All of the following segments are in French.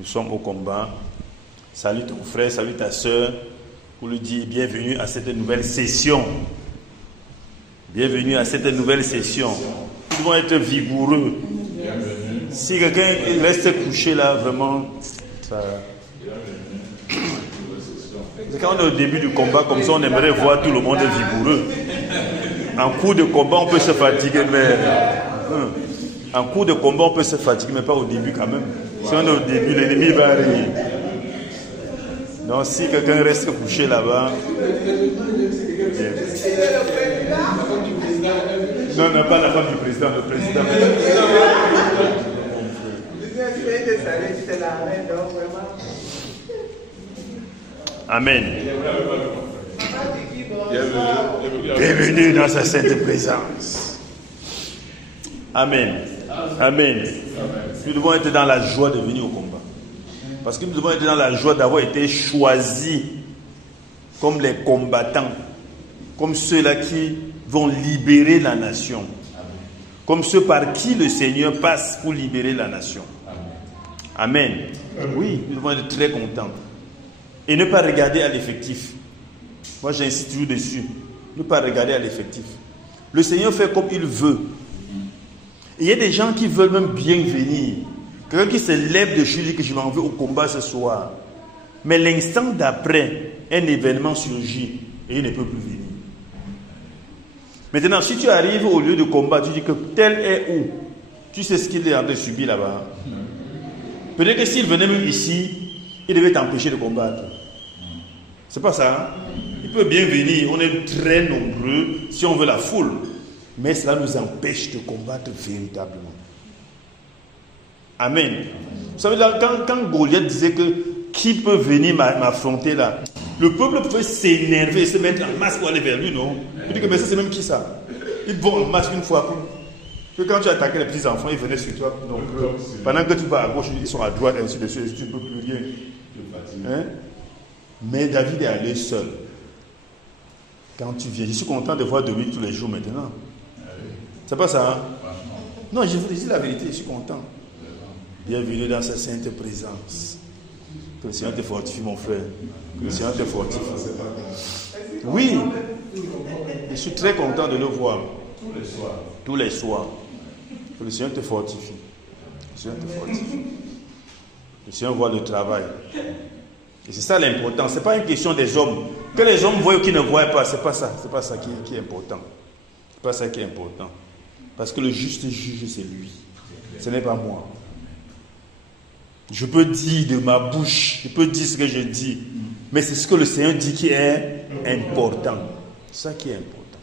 Nous sommes au combat. Salut ton frère, salut ta soeur. Pour lui dire bienvenue à cette nouvelle session. Bienvenue à cette nouvelle session. Nous devons être vigoureux. Si quelqu'un reste couché là, vraiment, ça... Quand on est au début du combat, comme ça, on aimerait voir tout le monde vigoureux. En cours de combat, on peut se fatiguer, mais... En cours de combat, on peut se fatiguer, mais pas au début quand même. Si on est au début, l'ennemi va arriver. Donc, si quelqu'un reste couché là-bas... Non, non, pas la femme du président, le président. Amen. Bienvenue dans sa sainte présence. Amen. Amen. Nous devons être dans la joie de venir au combat. Parce que nous devons être dans la joie d'avoir été choisis comme les combattants, comme ceux-là qui vont libérer la nation, comme ceux par qui le Seigneur passe pour libérer la nation. Amen. Oui, nous devons être très contents. Et ne pas regarder à l'effectif. Moi, j'insiste toujours dessus. Ne pas regarder à l'effectif. Le Seigneur fait comme il veut. Et il y a des gens qui veulent même bien venir. Quelqu'un qui se lève de chez lui que je m'en vais au combat ce soir. Mais l'instant d'après, un événement surgit et il ne peut plus venir. Maintenant, si tu arrives au lieu de combat, tu dis que tel est où? Tu sais ce qu'il est en train de subir là-bas. Peut-être que s'il venait même ici, il devait t'empêcher de combattre. C'est pas ça. Hein? Il peut bien venir. On est très nombreux si on veut la foule. Mais cela nous empêche de combattre véritablement. Amen. Vous savez, là, quand Goliath disait que qui peut venir m'affronter là, le peuple peut s'énerver et se mettre en masse pour aller vers lui, non? Il dit que mais ça c'est même qui ça? Ils vont en masse une fois. Que quand tu attaquais les petits enfants, ils venaient sur toi. Donc, pendant que tu vas à gauche, ils sont à droite, ainsi de suite, tu ne peux plus rien. Hein? Mais David est allé seul. Quand tu viens, je suis content de voir David tous les jours maintenant. C'est pas ça, hein? Non, je vous dis la vérité, je suis content. Bienvenue dans sa sainte présence. Que le Seigneur te fortifie, mon frère. Que le Seigneur te fortifie. Oui, je suis très content de le voir. Tous les soirs. Que le Seigneur te fortifie. Le Seigneur te fortifie. Le Seigneur voit le travail. Et c'est ça l'important. Ce n'est pas une question des hommes. Que les hommes voient ou qu'ils ne voient pas, ce n'est pas ça. Ce n'est pas ça qui est important. Ce n'est pas ça qui est important. Parce que le juste juge, c'est lui. Ce n'est pas moi. Je peux dire de ma bouche, je peux dire ce que je dis, mais c'est ce que le Seigneur dit qui est important. C'est ça qui est important.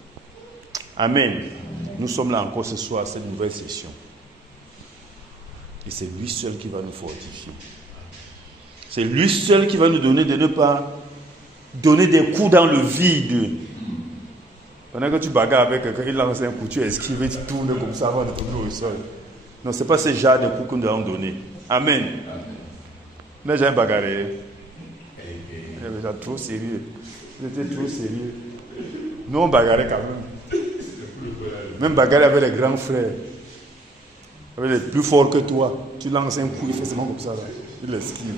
Amen. Nous sommes là encore ce soir, cette nouvelle session. Et c'est lui seul qui va nous fortifier. C'est lui seul qui va nous donner de ne pas donner des coups dans le vide. Pendant que tu bagarres avec quelqu'un, il lance un coup, tu esquives et tu tournes comme ça avant de tomber au sol. Non, ce n'est pas ce genre de coups que nous allons donner. Amen. Là, j'ai un bagarré. J'étais trop sérieux. J'étais trop sérieux. Nous, on bagarrait quand même. Même bagarrer avec les grands frères. Avec les plus forts que toi. Tu lances un coup, il fait seulement comme ça. Là. Il esquive.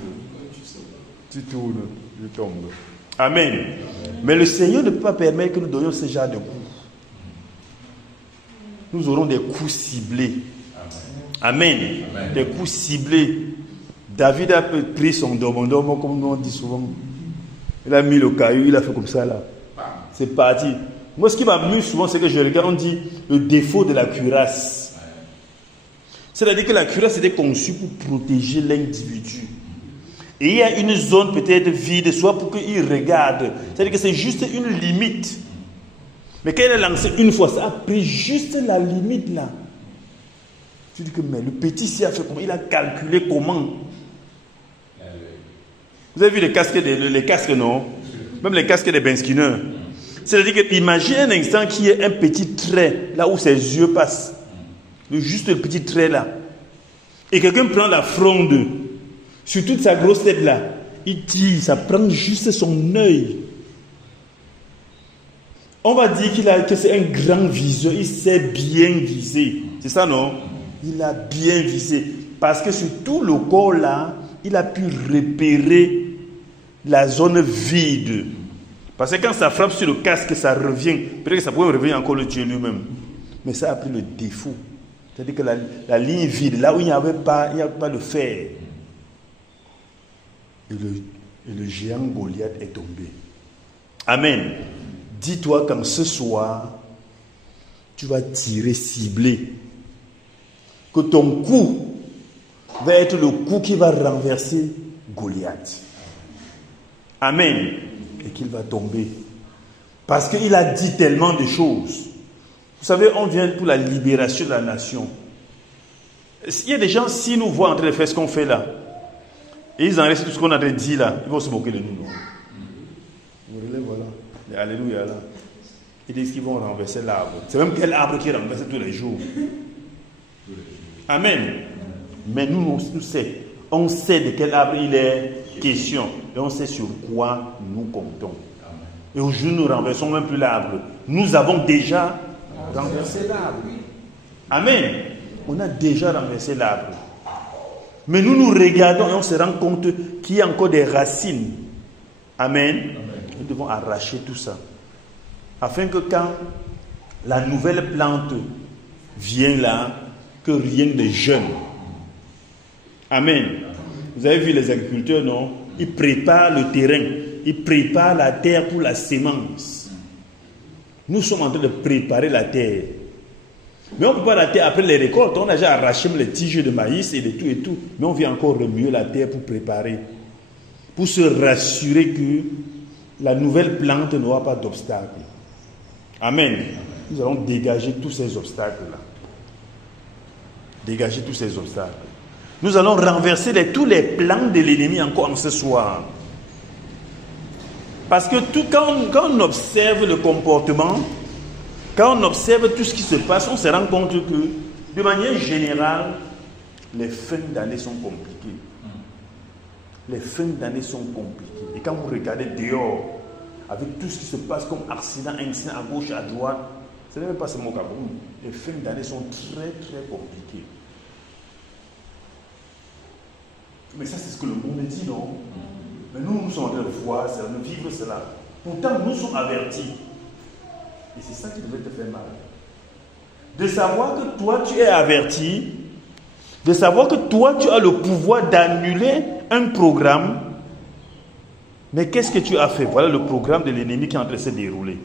Tu tournes, il tombe. Amen. Mais le Seigneur ne peut pas permettre que nous donnions ce genre de coups. Nous aurons des coups ciblés. Amen. Amen. Des coups ciblés. David a pris son domodomo, comme on dit souvent. Il a mis le caillou, il a fait comme ça là. C'est parti. Moi, ce qui m'amuse souvent, c'est que je regarde, on dit le défaut de la cuirasse. C'est-à-dire que la cuirasse était conçue pour protéger l'individu. Et il y a une zone peut-être vide, soit pour qu'il regarde. C'est-à-dire que c'est juste une limite. Mais quand il a lancé une fois, ça a pris juste la limite là. Tu dis que mais le petit ici a fait comment? Il a calculé comment? Vous avez vu les casques, non? Même les casques des Benskineurs. C'est-à-dire que imagine un instant qu'il y ait un petit trait là où ses yeux passent. Juste le petit trait là. Et quelqu'un prend la fronde sur toute sa grosse tête là. Il tire, ça prend juste son œil. On va dire que c'est un grand viseur. Il sait bien viser. C'est ça, non? Il a bien visé. Parce que sur tout le corps là, il a pu repérer la zone vide. Parce que quand ça frappe sur le casque, ça revient. Peut-être que ça pourrait revenir encore le Dieu lui-même. Mais ça a pris le défaut. C'est-à-dire que la ligne vide, là où il n'y avait pas de fer. Et le géant Goliath est tombé. Amen. Dis-toi qu'en ce soir, tu vas tirer ciblé. Que ton coup va être le coup qui va renverser Goliath. Amen. Et qu'il va tomber. Parce qu'il a dit tellement de choses. Vous savez, on vient pour la libération de la nation. Il y a des gens, s'ils nous voient en train de faire ce qu'on fait là, et ils en restent tout ce qu'on a dit là, ils vont se moquer de nous. Non? Vous relèvez, voilà. Et alléluia là. Ils disent qu'ils vont renverser l'arbre. C'est même quel arbre qui renverse tous les jours. Amen. Mais nous, on sait de quel arbre il est question. Et on sait sur quoi nous comptons. Et aujourd'hui, nous ne renversons même plus l'arbre. Nous avons déjà renversé l'arbre. Amen. On a déjà renversé l'arbre. Mais nous nous regardons et on se rend compte qu'il y a encore des racines. Amen. Nous devons arracher tout ça. Afin que quand la nouvelle plante vient là, que rien ne gêne. Amen. Vous avez vu les agriculteurs, non? Ils préparent le terrain. Ils préparent la terre pour la sémence. Nous sommes en train de préparer la terre. Mais on prépare la terre après les récoltes. On a déjà arraché les tiges de maïs et de tout et tout. Mais on vient encore remuer la terre pour préparer. Pour se rassurer que la nouvelle plante n'aura pas d'obstacles. Amen. Nous allons dégager tous ces obstacles-là. Dégager tous ces obstacles. Nous allons renverser tous les plans de l'ennemi encore en ce soir. Parce que quand on observe le comportement, quand on observe tout ce qui se passe, on se rend compte que, de manière générale, les fins d'année sont compliquées. Les fins d'année sont compliquées. Et quand vous regardez dehors, avec tout ce qui se passe comme accident, incident à gauche, à droite, ce n'est même pas seulement au Cameroun. Les fins d'année sont très, très compliquées. Mais ça, c'est ce que le monde dit, non? Mais nous sommes en train de voir, de vivre cela. Pourtant, nous sommes avertis. Et c'est ça qui devrait te faire mal. De savoir que toi, tu es averti. De savoir que toi, tu as le pouvoir d'annuler un programme. Mais qu'est-ce que tu as fait? Voilà le programme de l'ennemi qui est en train de se dérouler.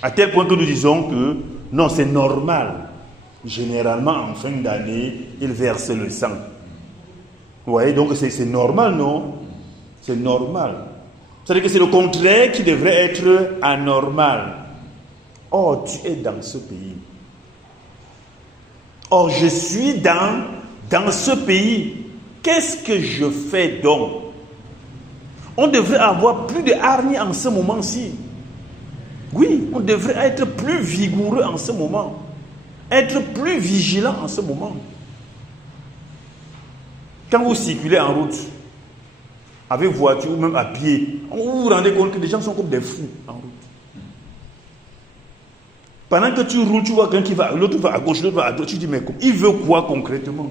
À tel point que nous disons que non, c'est normal. Généralement, en fin d'année, il verse le sang. Vous voyez, donc c'est normal, non? C'est normal. C'est-à-dire que c'est le contraire qui devrait être anormal. Or, tu es dans ce pays. Or, je suis dans ce pays. Qu'est-ce que je fais donc? On devrait avoir plus de hargne en ce moment-ci. Oui, on devrait être plus vigoureux en ce moment. Être plus vigilant en ce moment. Quand vous circulez en route, avec voiture ou même à pied, vous vous rendez compte que les gens sont comme des fous en route. Pendant que tu roules, tu vois quelqu'un qui va, l'autre va à gauche, l'autre va à droite, tu dis mais il veut quoi concrètement?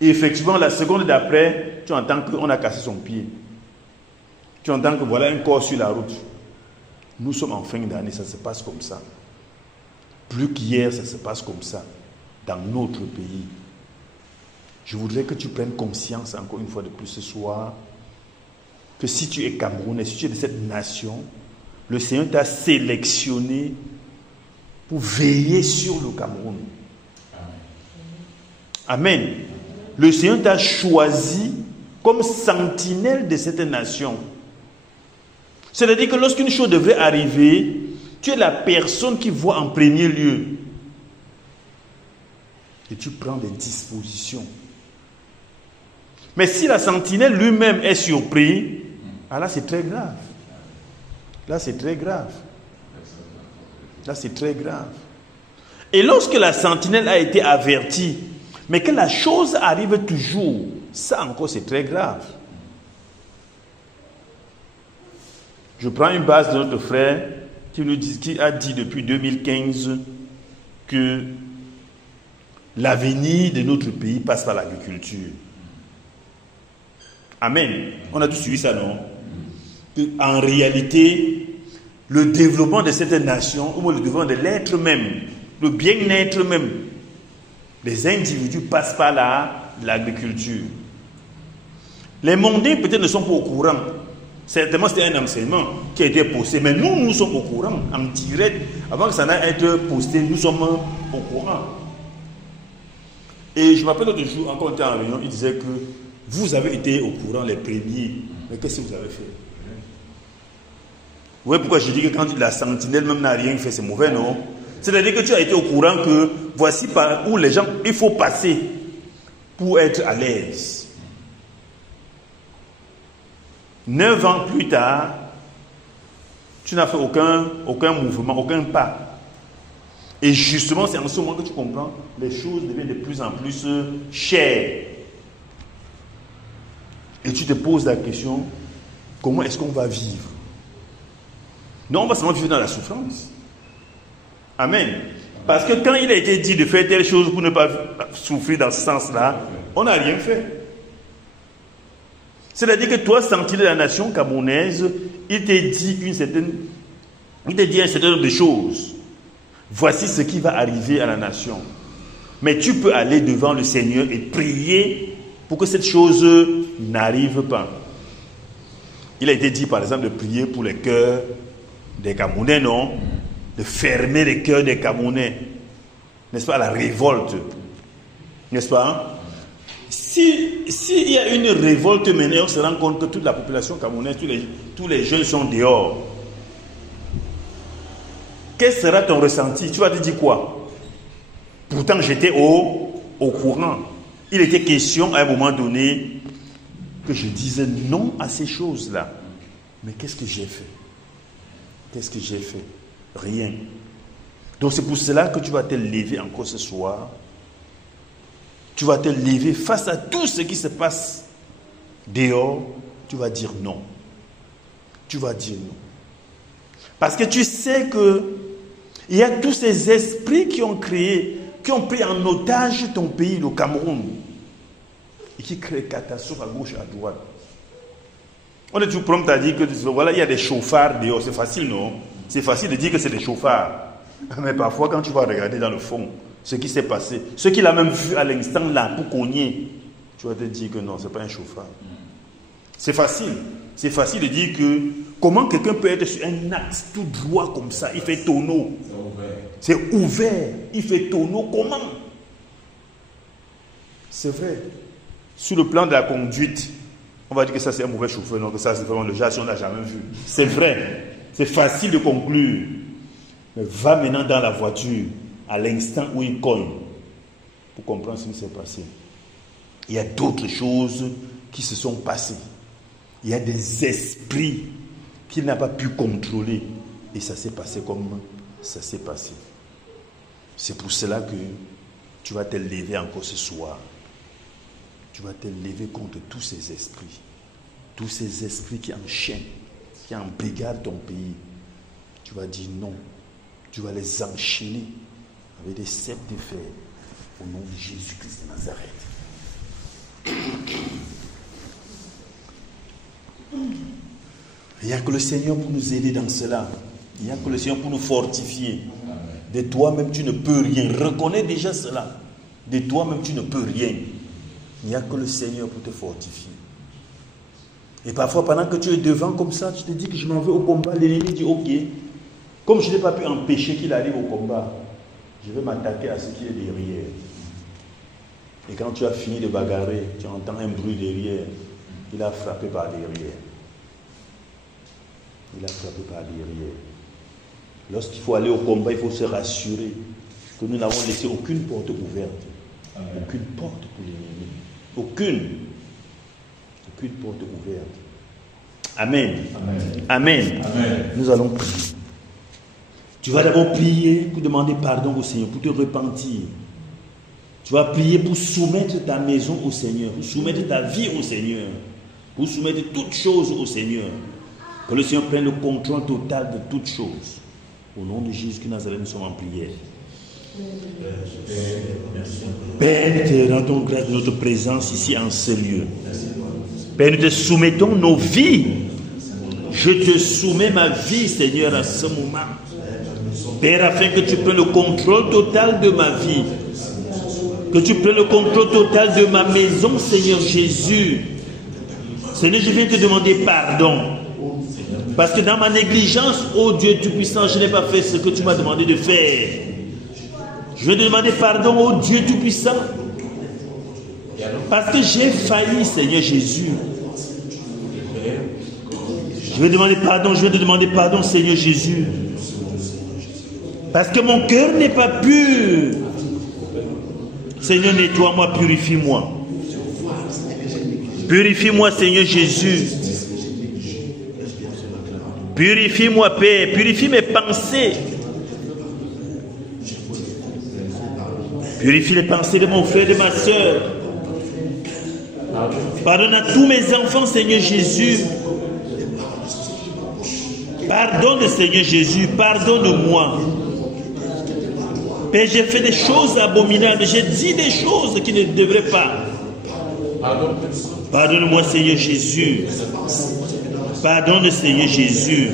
Et effectivement, la seconde d'après, tu entends qu'on a cassé son pied. Tu entends que voilà un corps sur la route. Nous sommes en fin d'année, ça se passe comme ça. Plus qu'hier, ça se passe comme ça dans notre pays. Je voudrais que tu prennes conscience encore une fois de plus ce soir que si tu es Camerounais, si tu es de cette nation, le Seigneur t'a sélectionné pour veiller sur le Cameroun. Amen. Le Seigneur t'a choisi comme sentinelle de cette nation. C'est-à-dire que lorsqu'une chose devrait arriver, tu es la personne qui voit en premier lieu. Et tu prends des dispositions. Mais si la sentinelle lui-même est surpris, là c'est très grave. Là c'est très grave. Là c'est très grave. Et lorsque la sentinelle a été avertie, mais que la chose arrive toujours, ça encore c'est très grave. Je prends une base de notre frère qui a dit depuis 2015 que l'avenir de notre pays passe par l'agriculture. Amen. On a tous suivi ça, non? En réalité, le développement de cette nation, ou le développement de l'être même, le bien-être même, les individus passent par l'agriculture. Les mondains peut-être ne sont pas au courant. Certainement, c'était un enseignement qui a été posté. Mais nous sommes au courant, en direct. Avant que ça n'ait été posté, nous sommes au courant. Et je m'appelle l'autre jour, encore on était en réunion, il disait que vous avez été au courant les premiers. Mais qu'est-ce que vous avez fait? Vous voyez pourquoi je dis que quand la sentinelle même n'a rien fait, c'est mauvais, non? C'est-à-dire que tu as été au courant que voici par où les gens, il faut passer pour être à l'aise. 9 ans plus tard, tu n'as fait aucun mouvement, aucun pas. Et justement, c'est en ce moment que tu comprends, les choses deviennent de plus en plus chères. Et tu te poses la question, comment est-ce qu'on va vivre? Non, on va seulement vivre dans la souffrance. Amen. Parce que quand il a été dit de faire telle chose pour ne pas souffrir dans ce sens-là, on n'a rien fait. C'est-à-dire que toi, sentinelle de la nation camerounaise, il t'a dit un certain nombre de choses. Voici ce qui va arriver à la nation. Mais tu peux aller devant le Seigneur et prier pour que cette chose n'arrive pas. Il a été dit, par exemple, de prier pour les cœurs des Camerounais, non? De fermer les cœurs des Camerounais. N'est-ce pas, la révolte? N'est-ce pas? S'il y a une révolte menée, on se rend compte que toute la population camerounaise, tous les jeunes sont dehors. Quel sera ton ressenti? Tu vas te dire quoi? Pourtant, j'étais au courant. Il était question à un moment donné que je disais non à ces choses-là. Mais qu'est-ce que j'ai fait? Qu'est-ce que j'ai fait? Rien. Donc c'est pour cela que tu vas te lever encore ce soir. Tu vas te lever face à tout ce qui se passe dehors. Tu vas dire non. Tu vas dire non. Parce que tu sais que il y a tous ces esprits qui ont pris en otage ton pays, le Cameroun, et qui créent catastrophe à gauche et à droite. On est tout prompt à dire que voilà, il y a des chauffards dehors. C'est facile, non? C'est facile de dire que c'est des chauffards. Mais parfois, quand tu vas regarder dans le fond, ce qui s'est passé, ce qu'il a même vu à l'instant là pour cogner, tu vas te dire que non, ce n'est pas un chauffard. C'est facile. C'est facile de dire que comment quelqu'un peut être sur un axe tout droit comme ça, il fait tonneau. C'est ouvert. Il fait tonneau. Comment? C'est vrai. Sur le plan de la conduite, on va dire que ça c'est un mauvais chauffeur, non, que ça c'est vraiment le genre, si on n'a jamais vu. C'est vrai. C'est facile de conclure. Mais va maintenant dans la voiture, à l'instant où il cogne, pour comprendre ce qui s'est passé. Il y a d'autres choses qui se sont passées. Il y a des esprits qu'il n'a pas pu contrôler. Et ça s'est passé comme ça s'est passé. C'est pour cela que tu vas te lever encore ce soir. Tu vas te lever contre tous ces esprits. Tous ces esprits qui enchaînent, qui embrigadent ton pays. Tu vas dire non. Tu vas les enchaîner avec des ceps de fer. Au nom de Jésus-Christ de Nazareth. Il n'y a que le Seigneur pour nous aider dans cela. Il n'y a que le Seigneur pour nous fortifier. De toi-même, tu ne peux rien. Reconnais déjà cela. De toi-même, tu ne peux rien. Il n'y a que le Seigneur pour te fortifier. Et parfois, pendant que tu es devant comme ça, tu te dis que je m'en vais au combat. L'ennemi dit, ok, comme je n'ai pas pu empêcher qu'il arrive au combat, je vais m'attaquer à ce qui est derrière. Et quand tu as fini de bagarrer, tu entends un bruit derrière. Il a frappé par derrière. Il a frappé par derrière. Lorsqu'il faut aller au combat, il faut se rassurer que nous n'avons laissé aucune porte ouverte. Amen. Aucune porte pour l'ennemi. Aucune porte ouverte. Amen. Amen. Amen. Amen. Nous allons prier. Tu vas d'abord prier pour demander pardon au Seigneur, pour te repentir. Tu vas prier pour soumettre ta maison au Seigneur, pour soumettre ta vie au Seigneur, pour soumettre toutes choses au Seigneur. Que le Seigneur prenne le contrôle total de toutes choses. Au nom de Jésus de Nazareth, nous sommes en prière. Père, dans ton grâce de notre présence ici en ce lieu. Père, nous te soumettons nos vies. Je te soumets ma vie, Seigneur, à ce moment. Père, afin que tu prennes le contrôle total de ma vie. Que tu prennes le contrôle total de ma maison, Seigneur Jésus. Seigneur, je viens te demander pardon. Parce que dans ma négligence, ô Dieu Tout-Puissant, je n'ai pas fait ce que tu m'as demandé de faire. Je vais te demander pardon, ô Dieu Tout-Puissant. Parce que j'ai failli, Seigneur Jésus. Je vais te demander pardon, Seigneur Jésus. Parce que mon cœur n'est pas pur. Seigneur, nettoie-moi, purifie-moi. Purifie-moi, Seigneur Jésus. Purifie-moi, Père. Purifie mes pensées. Purifie les pensées de mon frère, de ma soeur. Pardonne à tous mes enfants, Seigneur Jésus. Pardonne, Seigneur Jésus. Pardonne-moi. Père, j'ai fait des choses abominables. J'ai dit des choses qui ne devraient pas. Pardonne-moi, Seigneur Jésus. Pardonne, Seigneur Jésus.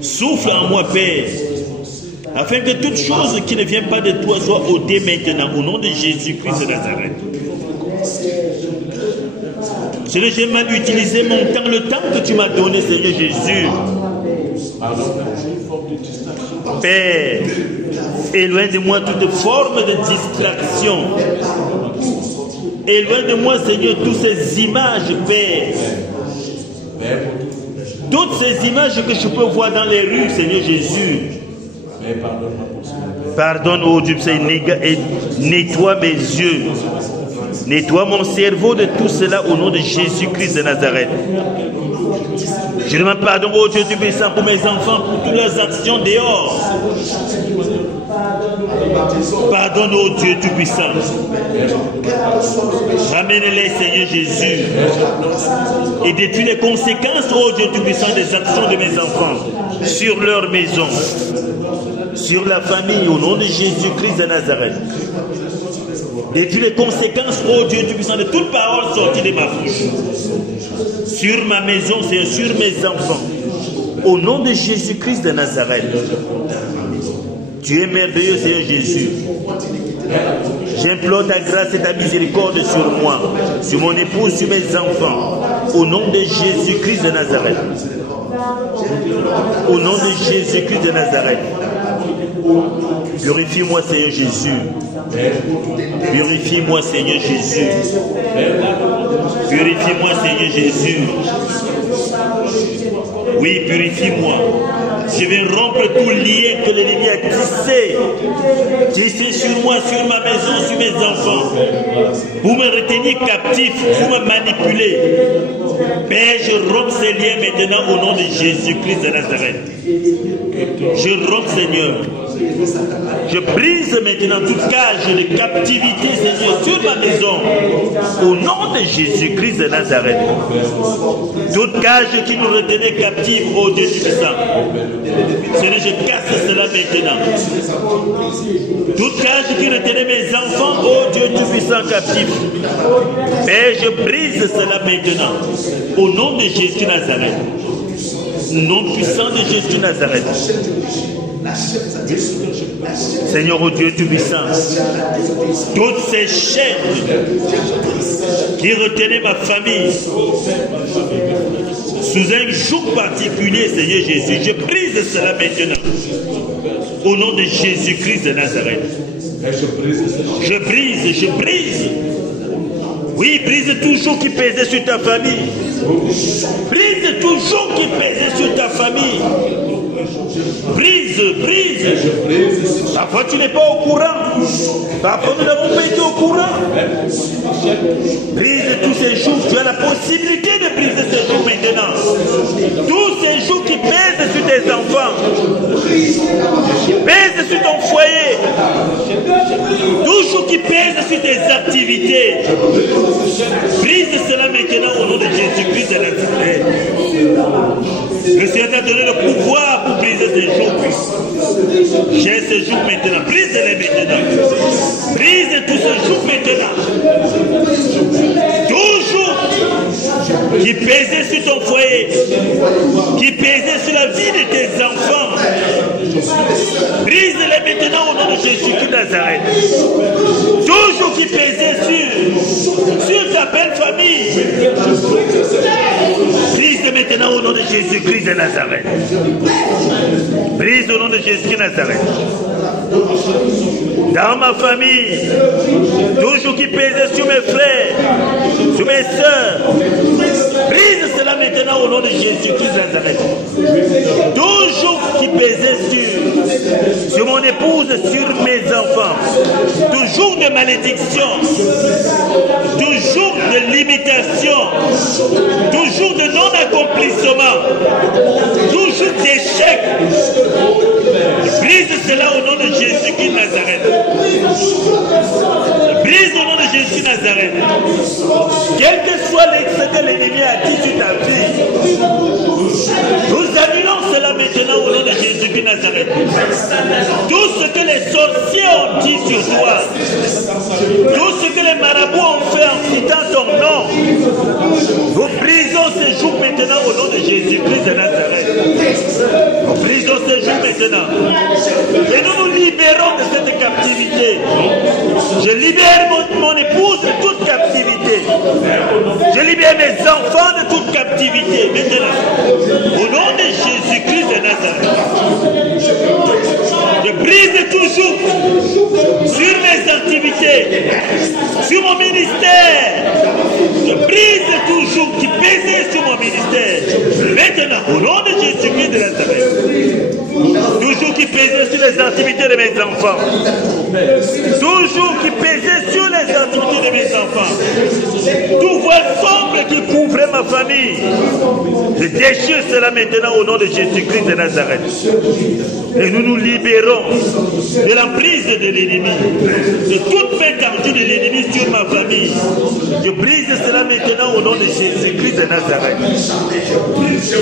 Souffle en moi, Père, afin que toute chose qui ne vient pas de toi soit ôtée maintenant, au nom de Jésus-Christ de Nazareth. Seigneur, j'ai mal utilisé mon temps, le temps que tu m'as donné, Seigneur Jésus. Père, éloigne de moi toute forme de distraction. Éloigne de moi, Seigneur, toutes ces images, Père. Toutes ces images que je peux voir dans les rues, Seigneur Jésus. Pardonne, oh Dieu, et nettoie mes yeux. Nettoie mon cerveau de tout cela au nom de Jésus-Christ de Nazareth. Je demande pardon, oh Dieu Tout-Puissant, pour mes enfants, pour toutes leurs actions dehors. Pardonne, oh Dieu Tout-Puissant. Ramène-les, Seigneur Jésus. Et détruis les conséquences, oh Dieu Tout-Puissant, des actions de mes enfants sur leur maison, sur la famille, au nom de Jésus-Christ de Nazareth. Détruis les conséquences, oh Dieu Tout-Puissant, de toute parole sortie de ma bouche. Sur ma maison, c'est sur mes enfants. Au nom de Jésus-Christ de Nazareth. Tu es merveilleux, Seigneur Jésus. J'implore ta grâce et ta miséricorde sur moi, sur mon épouse, sur mes enfants. Au nom de Jésus-Christ de Nazareth. Au nom de Jésus-Christ de Nazareth. Purifie-moi, Seigneur Jésus. Purifie-moi, Seigneur Jésus. Purifie-moi, Seigneur Jésus. Oui, purifie-moi. Je vais rompre tout lien que l'ennemi a tissé sur moi, sur ma maison, sur mes enfants, pour me retenir captif, pour me manipuler. Père, je romps ces liens maintenant au nom de Jésus-Christ de Nazareth. Je romps, Seigneur. Je brise maintenant toute cage de captivité, Seigneur, sur ma maison. Au nom de Jésus-Christ de Nazareth. Toute cage qui nous retenait captive, oh Dieu Tout-Puissant. Seigneur, je casse cela maintenant. Toute cage qui retenait mes enfants, oh Dieu Tout-Puissant, captif. Père, je brise cela maintenant. Au nom de Jésus Nazareth. Nom puissant de Jésus Nazareth. Seigneur, oh Dieu Tout-Puissant, toutes ces chaînes qui retenaient ma famille sous un joug particulier, Seigneur Jésus, je brise cela maintenant. Au nom de Jésus-Christ de Nazareth. Je brise. Oui, brise tout joug qui pesait sur ta famille. Brise tout joug qui pesait sur ta famille. Brise. Parfois tu n'es pas au courant. Parfois nous n'avons pas été au courant. Brise tous ces jours. Tu as la possibilité de briser ces jours maintenant. Tous ces jours qui pèsent sur tes enfants, qui pèsent sur ton foyer, toujours qui pèsent sur tes activités. Brise cela maintenant au nom de Jésus-Christ de Nazareth. Le Seigneur t'a donné le pouvoir pour briser ces jours. J'ai ces jours maintenant. Brise-les maintenant. Brise tous ces jours maintenant. Toujours qui pesaient sur la vie de tes enfants. Brise-les maintenant au nom de Jésus-Christ de Nazareth. Toujours qui pesait sur ta belle famille. Brise maintenant au nom de Jésus-Christ de Nazareth. Brise au nom de Jésus-Christ de Nazareth. Dans ma famille, toujours qui pesait sur mes frères, sur mes soeurs, brise cela maintenant au nom de Jésus-Christ de Nazareth. Toujours qui pesait sur mon épouse, sur mes enfants, toujours de malédiction, toujours de limitation, toujours de non-accomplissement, toujours d'échec. Brise cela au nom de Jésus-Christ de Nazareth. Brise au nom de Jésus de Nazareth. Quel que soit ce que l'ennemi a dit sur ta vie, nous annulons cela maintenant au nom de Jésus de Nazareth. Tout ce que les sorciers ont dit sur toi, tout ce que les marabouts ont fait en citant ton nom, nous brisons ces jours maintenant au nom de Jésus-Christ de Nazareth. Nous brisons ces jours maintenant. Et nous nous libérons de cette captivité. Je libère mon épouse de toute captivité. Je libère mes enfants de toute captivité. Maintenant, au nom de Jésus-Christ de Nazareth, je brise toujours sur mes activités, sur mon ministère. Je brise toujours qui pesait sur mon ministère. Maintenant, au nom de Jésus-Christ de Nazareth, toujours qui pesait sur les activités de mes enfants. Toujours qui pesait sur les activités de mes enfants. Tout voile sombre qui couvrait ma famille. Je déchire cela maintenant au nom de Jésus-Christ de Nazareth. Et nous nous libérons de l'emprise de l'ennemi, de toute main tendue de l'ennemi sur ma famille. Je brise cela maintenant au nom de Jésus-Christ de Nazareth.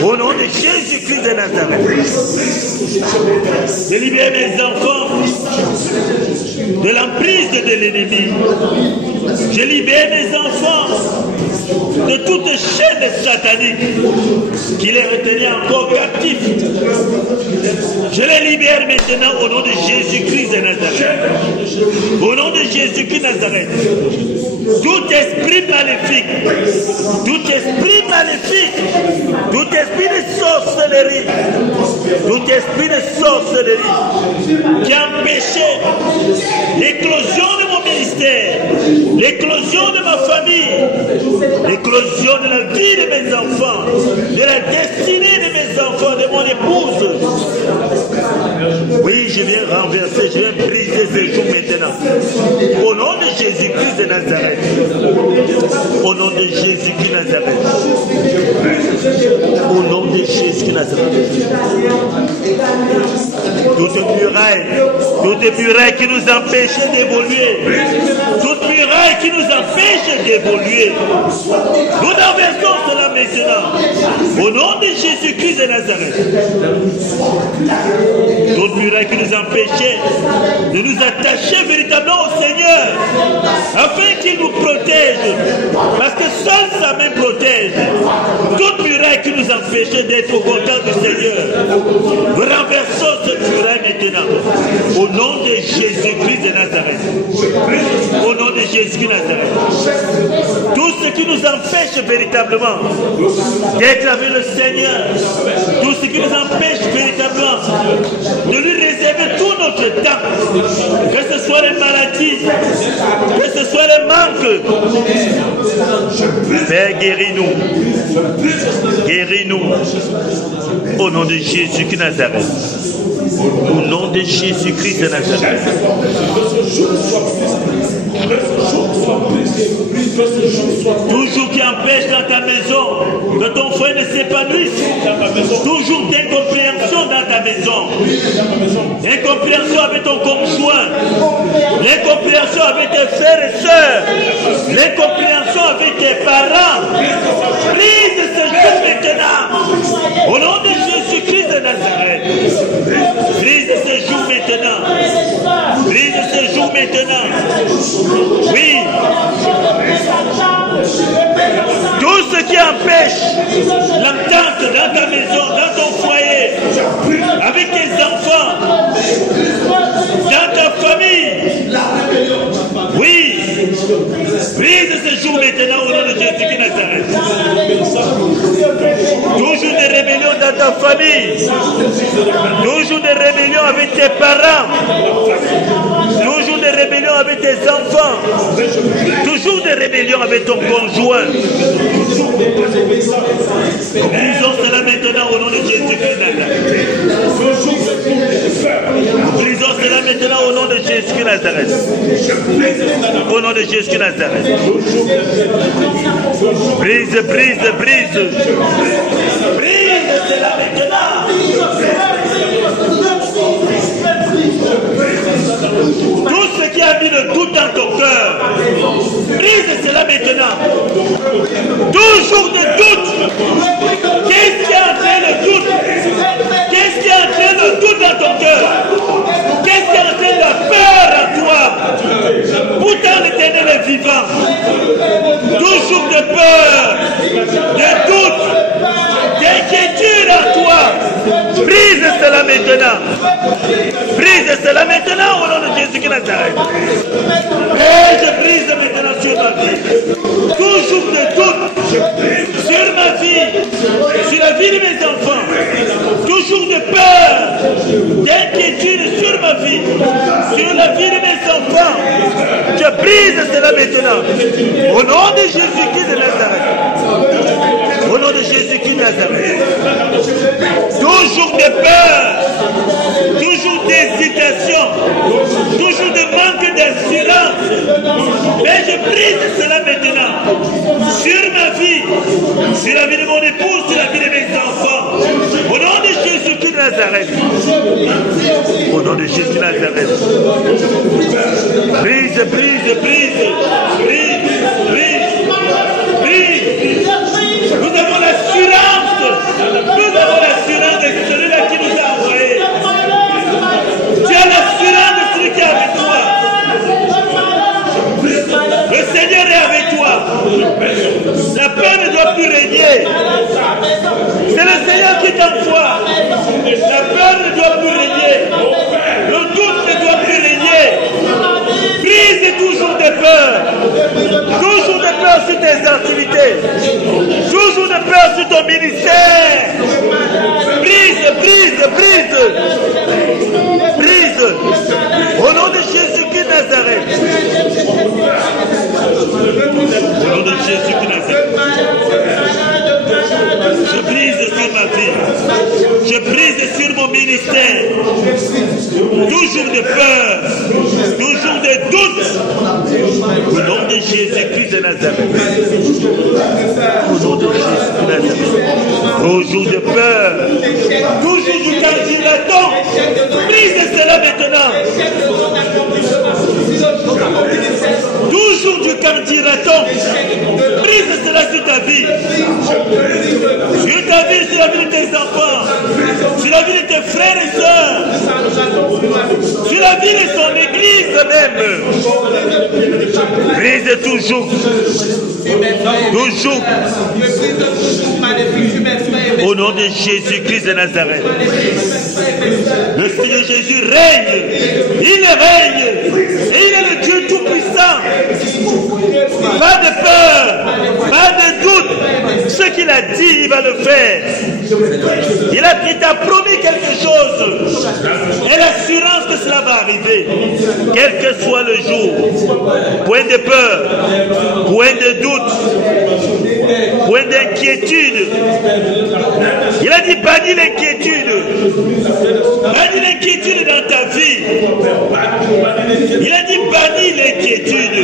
Au nom de Jésus-Christ de Nazareth. Je libère mes enfants de l'emprise de l'ennemi. Je libère mes enfants de toute chaîne satanique qui les retenait encore captifs. Je les libère maintenant au nom de Jésus-Christ de Nazareth. Au nom de Jésus-Christ de Nazareth. Tout esprit maléfique, tout esprit maléfique, tout esprit de sorcellerie, qui empêchait l'éclosion de mon ministère, l'éclosion de ma famille, l'éclosion de la vie de mes enfants, de la destinée de mes enfants, de mon épouse. Oui, je viens renverser, je viens briser ces jours maintenant. Au nom de Jésus-Christ de Nazareth. Au nom de Jésus-Christ de Nazareth. Au nom de Jésus-Christ de Nazareth. Toute muraille qui nous empêchait d'évoluer, toute muraille qui nous empêche d'évoluer, nous renversons cela maintenant. Au nom de Jésus-Christ de Nazareth. Toute muraille qui nous empêchait de nous attacher véritablement au Seigneur, afin qu'il nous protège, parce que seule sa main protège. Toute muraille qui nous empêchait d'être au contact du Seigneur, nous renversons cette muraille maintenant. Au nom de Jésus-Christ de Nazareth. Au nom de Jésus-Christ de Nazareth. Tout ce qui nous empêche véritablement d'être avec le Seigneur, tout ce qui nous empêche véritablement de lui réserver tout notre temps, que ce soit les maladies, que ce soit les manques. Père, guéris-nous. Guéris-nous. Au nom de Jésus-Christ de Nazareth. Au nom de Jésus-Christ de Nazareth. Toujours qui empêche dans ta maison que ton frère ne s'épanouisse. Toujours d'incompréhension dans ta maison. Incompréhension avec ton conjoint. L'incompréhension avec tes frères et sœurs. L'incompréhension avec tes parents. Brise ce jour maintenant. Au nom de Jésus-Christ de Nazareth. Brise ce jour maintenant. Brise ce jour maintenant. Oui. Tout ce qui empêche l'entente dans ta maison, dans ton foyer, avec tes enfants, dans ta famille. Oui, brise ce jour maintenant au nom de Jésus-Christ Nazareth. Toujours des rébellions dans ta famille, toujours des rébellions avec tes parents, toujours des rébellions avec tes enfants, toujours des rébellions avec ton conjoint. Brisons cela maintenant au nom de Jésus-Christ Nazareth. Brisons cela maintenant au nom de Jésus-Christ Nazareth. Au nom de Jésus-Christ Nazareth. Brise, brise, brise. Brise cela maintenant. Tout ce qui a mis le doute dans ton cœur, brise cela maintenant. Toujours de doute. Qu'est-ce qui a entré le doute? Qu'est-ce qui a entré le doute dans ton cœur? Qu'est-ce qui a entré la peur en toi? Pourtant l'Éternel est vivant. Toujours de peur, de doute, d'inquiétude en toi. Brise cela maintenant. Brise cela maintenant au nom de Jésus-Christ Nazareth. Et je brise maintenant sur ma vie. Toujours de doute sur ma vie, sur la vie de mes enfants. Toujours de peur, d'inquiétude sur ma vie, sur la vie de mes enfants. Je brise cela maintenant. Au nom de Jésus-Christ de Nazareth. Au nom de Jésus-Christ de Nazareth. Toujours de peur, toujours d'hésitation, toujours de manque d'assurance. Mais je brise cela maintenant. Sur ma vie, sur la vie de mon épouse, sur la vie de mes enfants. Au nom de Jésus-Christ de Nazareth. Au nom de Jésus de Nazareth. Brise, brise, brise. Brise, brise, brise. Nous avons l'assurance. Nous avons l'assurance de celui-là qui nous a envoyés. Tu as l'assurance de celui qui est avec toi. Le Seigneur est avec toi. La peur ne doit plus régner. C'est le Seigneur qui t'envoie. La peur ne doit plus régner. Le doute ne doit plus régner. Brise toujours des peurs. Toujours des peurs sur tes activités. Toujours des peurs sur ton ministère. Brise, brise, brise. Brise. Au nom de Jésus-Christ de Nazareth. Au nom de Jésus-Christ de Nazareth. Je brise sur ma vie. Je brise sur mon ministère. Toujours de peur. Toujours de doute. Au nom de Jésus-Christ de Nazareth. Au nom de Jésus-Christ de Nazareth. Toujours de peur. Toujours du candidaton. Brise cela maintenant. Toujours du candidaton. Brise cela sur ta vie. Sur ta vie, sur la vie de tes enfants. Sur la vie de tes frères et sœurs. Sur la vie de son église même. Brise toujours. Toujours. Au nom de Jésus-Christ de Nazareth. Le Seigneur Jésus règne. Il règne. Et il est le Dieu tout-puissant. Pas de peur. Pas de doute. Ce qu'il a dit, il va le faire. Il t'a promis quelque chose. Et l'assurance que cela va arriver. Quel que soit le jour. Point de peur. Point de doute. Point d'inquiétude. Il a dit bannis l'inquiétude. Bannis l'inquiétude dans ta vie. Il a dit bannis l'inquiétude.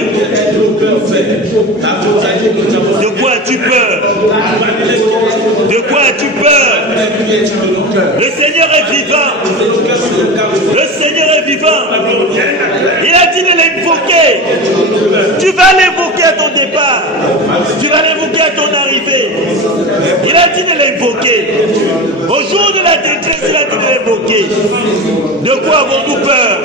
De quoi as-tu peur? De quoi as-tu peur? Le Seigneur est vivant. Le Seigneur est vivant. Il a dit de l'invoquer. Tu vas l'invoquer à ton départ. Tu vas l'invoquer à ton arrivée. Il a dit de l'invoquer. Au jour de la détresse, il a dit de l'invoquer. De quoi avons-nous peur?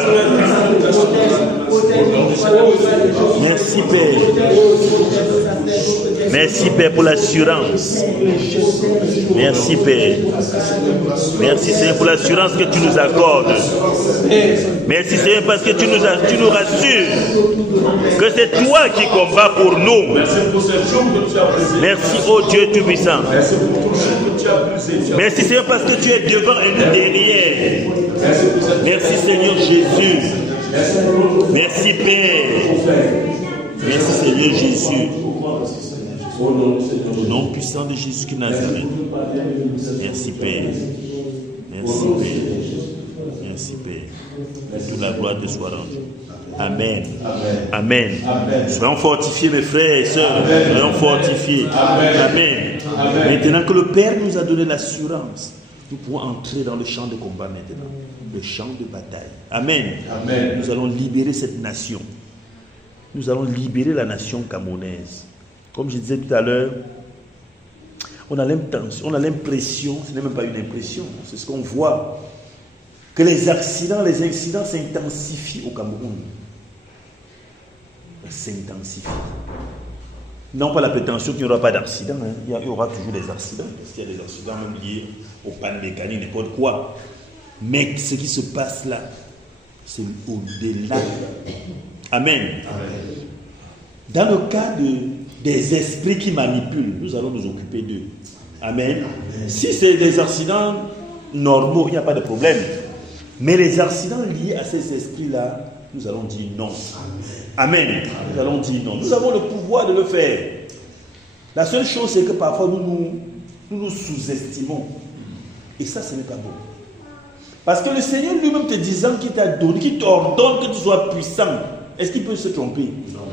Merci Père. Merci, Père, pour l'assurance. Merci, Père. Merci, Seigneur, pour l'assurance que tu nous accordes. Merci, Seigneur, parce que tu nous rassures que c'est toi qui combats pour nous. Merci, oh Dieu Tout-Puissant. Merci, Seigneur, parce que tu es devant et nous derrière. Merci, Seigneur Jésus. Merci, Père. Merci, Seigneur Jésus. Au nom puissant de Jésus de Nazareth. Merci, Père. Merci, Père. Merci, Père. Que toute la gloire te soit rendue. Amen. Amen. Soyons fortifiés, mes frères et sœurs. Soyons fortifiés. Amen. Maintenant que le Père nous a donné l'assurance, nous pouvons entrer dans le champ de combat maintenant. Le champ de bataille. Amen. Nous allons libérer cette nation. Nous allons libérer la nation camerounaise. Comme je disais tout à l'heure, on a l'impression, ce n'est même pas une impression, c'est ce qu'on voit, que les incidents s'intensifient au Cameroun. S'intensifient. Non pas la prétention qu'il n'y aura pas d'accident, hein. Il y aura toujours des accidents, parce qu'il y a des accidents même liés aux pannes mécaniques, n'importe quoi. Mais ce qui se passe là, c'est au-delà. Amen. Dans le cas des esprits qui manipulent, nous allons nous occuper d'eux. Amen. Si c'est des accidents normaux, il n'y a pas de problème. Mais les accidents liés à ces esprits-là, nous allons dire non. Amen. Nous allons dire non. Nous avons le pouvoir de le faire. La seule chose, c'est que parfois, nous nous sous-estimons. Et ça, ce n'est pas bon. Parce que le Seigneur lui-même te disant qu'il t'a donné, qu'il t'ordonne que tu sois puissant, est-ce qu'il peut se tromper? Non,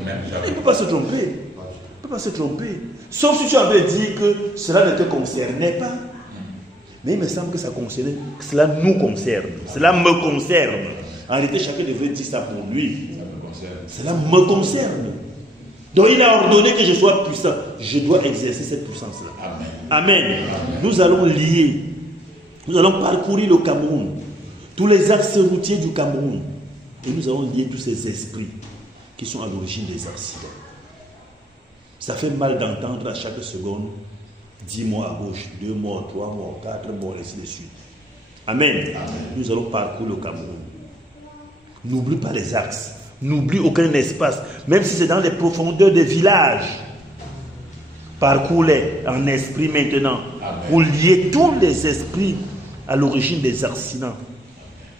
il ne peut pas se tromper. Il ne peut pas se tromper. Sauf si tu avais dit que cela ne te concernait pas. Mais il me semble que ça concernait, que cela nous concerne. Cela me concerne. En réalité, chacun devrait dire ça pour lui. Cela me concerne. Donc il a ordonné que je sois puissant. Je dois exercer cette puissance-là. Amen. Amen. Nous allons lier. Nous allons parcourir le Cameroun. Tous les axes routiers du Cameroun. Et nous allons lier tous ces esprits qui sont à l'origine des accidents. Ça fait mal d'entendre à chaque seconde 10 morts à gauche, 2 morts, 3 morts, 4 morts, et ainsi de suite. Amen. Amen. Nous allons parcourir le Cameroun. N'oublie pas les axes. N'oublie aucun espace. Même si c'est dans les profondeurs des villages. Parcours-les en esprit maintenant. Amen. Pour lier tous les esprits à l'origine des accidents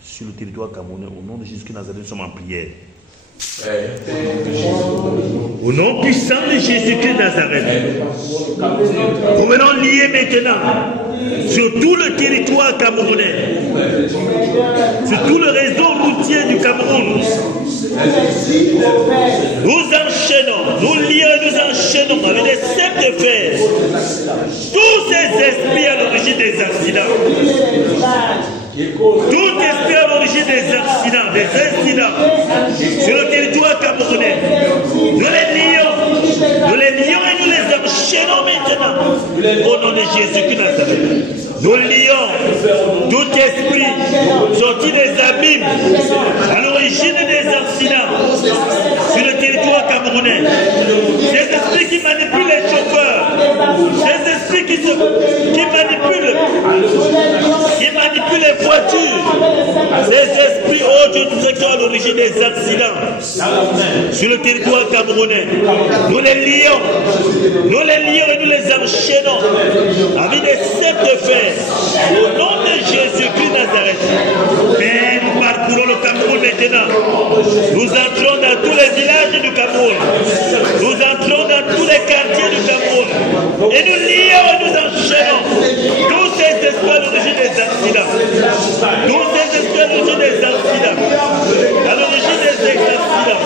sur le territoire camerounais. Au nom de Jésus de Nazareth, nous sommes en prière. Au nom puissant de Jésus-Christ de Nazareth, nous venons lier maintenant sur tout le territoire camerounais, sur tout le réseau routier du Cameroun. Nous enchaînons, nous lions et nous enchaînons avec des cèpes de fer tous ces esprits à l'origine des accidents. Tout esprit à l'origine des accidents, des incidents sur le territoire camerounais, nous les lions et nous les enchaînons maintenant au nom de Jésus-Christ Nazareth. Nous lions tout esprit sorti des abîmes à l'origine des accidents sur le territoire camerounais. Ces esprits qui manipulent les chauffeurs, ces esprits qui manipulent les voitures, ces esprits autres qui sont à l'origine des accidents sur le territoire camerounais. Nous les lions et nous les enchaînons avec des cèpes de fer au nom de Jésus-Christ Nazareth. Mais nous parcourons le Cameroun maintenant. Nous entrons dans tous les villages du Cameroun. Nous entrons dans tous les quartiers du Cameroun. Et nous lions et nous enchaînons tous ces esprits à l'origine des accidents. Tous ces esprits à l'origine des accidents. À l'origine des accidents.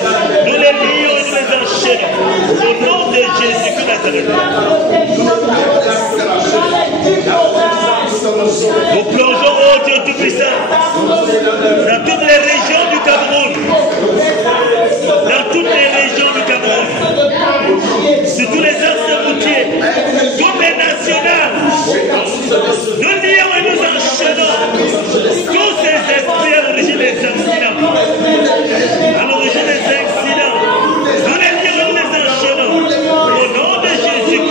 Nous les lions et nous les enchaînons. Au nom de Jésus-Christ Nazareth. Nous plongeons au Dieu Tout-Puissant dans toutes les régions du Cameroun. Dans toutes les régions du Cameroun. Sur tous les axes routiers. Toutes les nationales. Nous lions et nous enchaînons tous ces esprits à l'origine des accidents. À l'origine des accidents. Nous les lions et nous les enchaînons. Au nom de Jésus.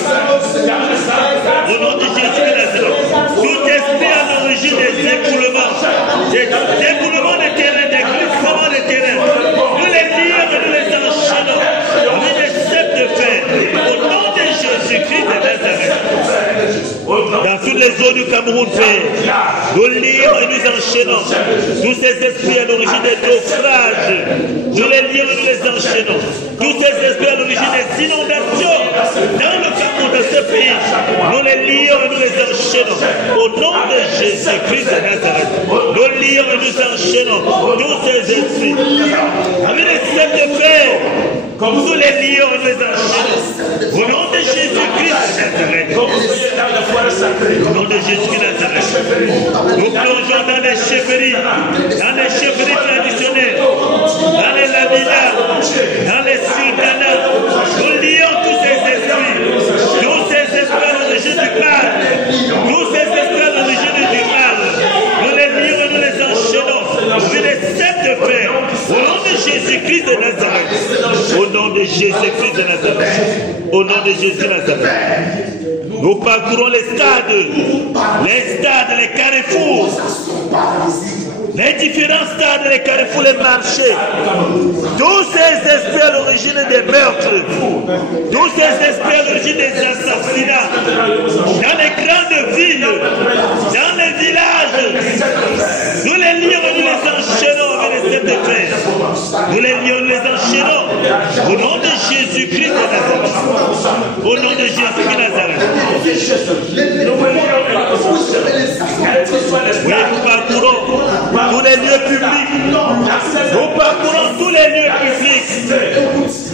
Au nom de Jésus de Nazareth. Tout esprit à l'origine des écoulements de terrain, des glissements de terrain, nous les lions et nous les enchaînons avec des ceps de fer. Au nom de Jésus-Christ de Nazareth. Dans toutes les zones du Cameroun, Père, nous lions et nous enchaînons tous ces esprits à l'origine des naufrages. Nous les lions et nous les enchaînons. Tous ces esprits à l'origine des inondations dans le Cameroun, dans ce pays, nous les lions et nous les enchaînons. Au nom de Jésus-Christ de Nazareth, nous lions et nous enchaînons tous ces esprits avec des ceps de fer. Comme nous les lions et nous les enchaînons. Au nom de Jésus-Christ de Nazareth. Au nom de Jésus-Christ de Nazareth. Nous plongeons dans les chefferies traditionnelles, dans les labinas, dans les sultanats. Nous lions tous ces esprits à l'origine du mal, tous ces esprits à l'origine du mal. Nous les lions et nous les enchaînons avec des ceps de fer. Au nom de Jésus-Christ de Nazareth. Au nom de Jésus-Christ de Nazareth. Au nom de Jésus de Nazareth. Nous parcourons les stades, les carrefours, les différents stades, les carrefours, les marchés. Tous ces esprits à l'origine des meurtres, tous ces esprits à l'origine des assassinats, dans les grandes villes, dans les villages, nous les lions et nous les enchaînons avec les ceps de fer. Nous les lions et nous les enchaînons au nom de Jésus-Christ de Nazareth. Au nom de Jésus-Christ de Nazareth. Oui, nous parcourons tous les lieux publics. Nous parcourons tous les lieux publics.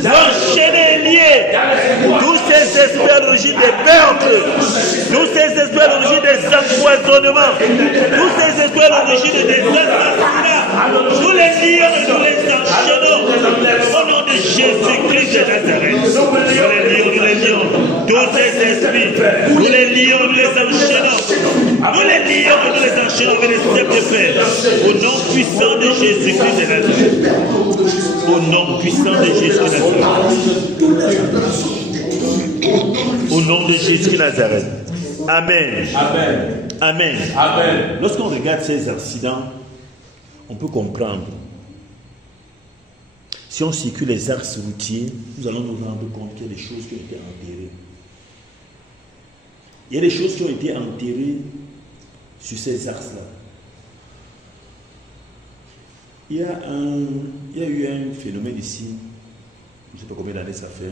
Enchaînés et liés. Tous ces esprits à l'origine des meurtres. Tous ces esprits à l'origine des empoisonnements. Tous ces esprits à l'origine des assassinats. Nous les lions et nous les enchaînons. Au nom de Jésus-Christ de Nazareth. Nous les lions. Tous ces esprits. Nous les lions, nous les enchaînons. Nous les lions, nous les enchaînons avec les ceps de fer. Au nom puissant de Jésus-Christ de Nazareth. Au nom puissant de Jésus de Nazareth. Au nom de Jésus de Nazareth. Amen. Amen. Amen. Amen. Lorsqu'on regarde ces accidents, on peut comprendre. Si on circule les axes routiers, nous allons nous rendre compte qu'il y a des choses qui ont été enterrées. Il y a des choses qui ont été enterrées sur ces axes-là. Il y a eu un phénomène ici, je ne sais pas combien d'années ça fait.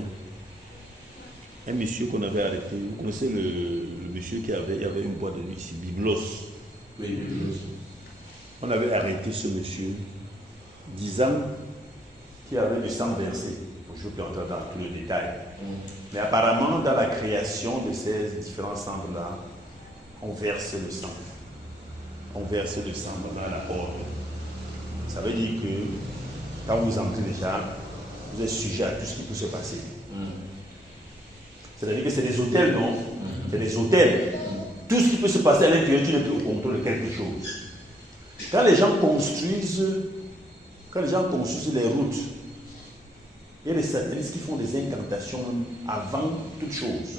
Un monsieur qu'on avait arrêté, vous connaissez le monsieur il y avait une boîte de nuit ici, Biblos. Oui, Biblos. On avait arrêté ce monsieur, disant qu'il avait le sang versé. Je peux entrer dans tout le détail. Mais apparemment, dans la création de ces différents cendres-là, on verse le sang. On verse le sang dans la porte. Ça veut dire que quand vous entrez déjà, vous êtes sujet à tout ce qui peut se passer. C'est-à-dire que c'est des hôtels, non? C'est des hôtels. Tout ce qui peut se passer à l'intérieur, tu n'es plus au contrôle de quelque chose. Quand les gens construisent les routes, il y a des satellites qui font des incantations avant toute chose.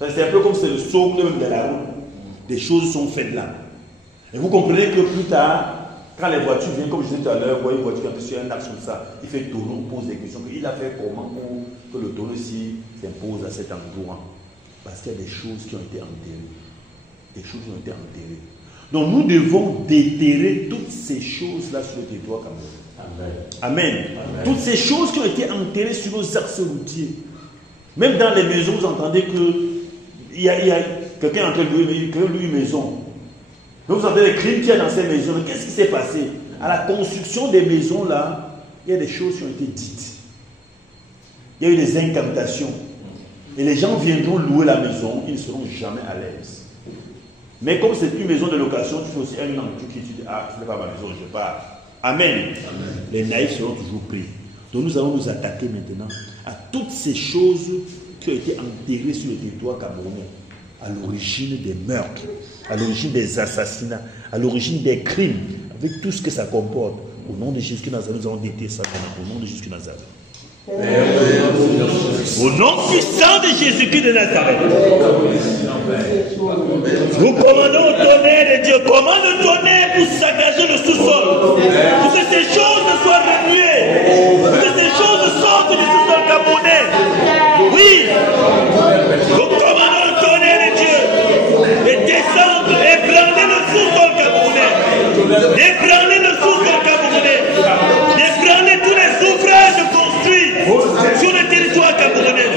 C'est un peu comme c'est le socle même de la route. Des choses sont faites là. Et vous comprenez que plus tard, quand les voitures viennent, comme je disais tout à l'heure, vous voyez une voiture qui est sur un axe comme ça, il fait tourner, on pose des questions. Il a fait comment pour que le tonneau-ci s'impose à cet endroit? Parce qu'il y a des choses qui ont été enterrées. Des choses qui ont été enterrées. Donc nous devons déterrer toutes ces choses-là sur le territoire camerounais. Amen. Amen. Amen. Toutes ces choses qui ont été enterrées sur nos axes routiers. Même dans les maisons, vous entendez qu'il y a quelqu'un en train de louer une maison. Donc vous entendez les crimes qu'il y a dans ces maisons. Qu'est-ce qui s'est passé? À la construction des maisons là, il y a des choses qui ont été dites. Il y a eu des incantations. Et les gens viendront louer la maison, ils ne seront jamais à l'aise. Mais comme c'est une maison de location, tu fais aussi un an qui dit, ah, ce n'est pas ma maison, je pars. Amen. Amen. Les naïfs seront toujours pris. Donc nous allons nous attaquer maintenant à toutes ces choses qui ont été enterrées sur le territoire camerounais, à l'origine des meurtres, à l'origine des assassinats, à l'origine des crimes, avec tout ce que ça comporte. Au nom de Jésus de Nazareth, nous allons détruire ça au nom de Jésus de Nazareth. Au nom puissant de Jésus-Christ de Nazareth. Nous commandons au tonnerre de Dieu. Commande le tonnerre pour saccager le sous-sol. Pour que ces choses soient remuées. Pour que ces choses sortent du sous-sol camerounais. Oui. Nous commandons le tonnerre de Dieu de descendre et ébranler le sous-sol camerounais. Ébranler le sous-sol camerounais. Ébranler tous les ouvrages construits sur le territoire camerounais.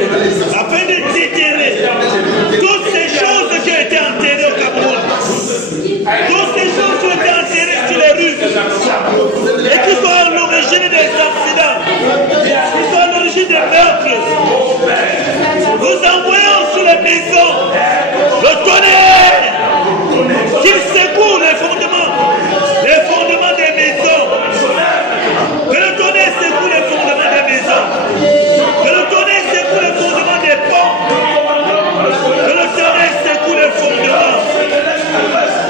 Afin de déterrer toutes ces choses qui ont été enterrées au Cameroun. Toutes ces choses qui ont été enterrées sur les rues. Et qui sont à l'origine des accidents. Qui sont à l'origine des meurtres. Nous envoyons sur les maisons le tonnerre qu'il secoue les fondements des maisons. Que le tonnerre secoue les fondements des maisons. Que le tonnerre secoue les fondements des ponts. Que le tonnerre secoue les fondements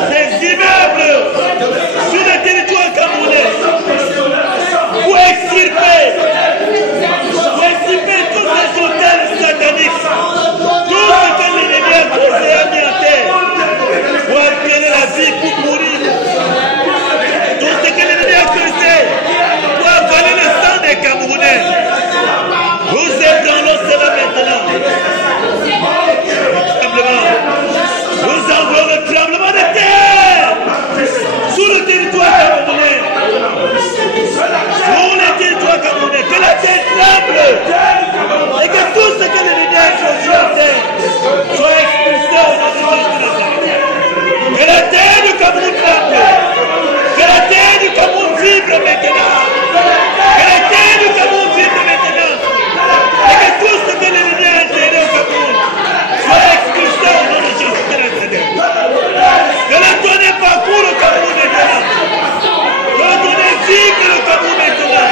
des immeubles sur le territoire camerounais. Pour extirper tous ces hôtels sataniques. Tout ce que l'ennemi a causé à mis en terre. Pour altérer la vie, pour mourir. Tout ce que l'ennemi a causé pour avaler le sang des Camerounais. Nous ébranlons cela maintenant. Nous envoyons le tremblement de terre sur le territoire camerounais. Sur le territoire camerounais. Que la terre tremble. Et que tout ce que l'ennemi a causé à terre soit expulsé au nom de Jésus. Que la terre du Cameroun tremble. Que la terre du Cameroun vibre maintenant. Que la terre du Cameroun vibre maintenant. Et que tout ce que l'ennemi a enterré au Cameroun soit expulsé au nom de Jésus de Nazareth. Que le tonnerre parcourt le Cameroun maintenant. Que le tonnerre vibre le Cameroun maintenant.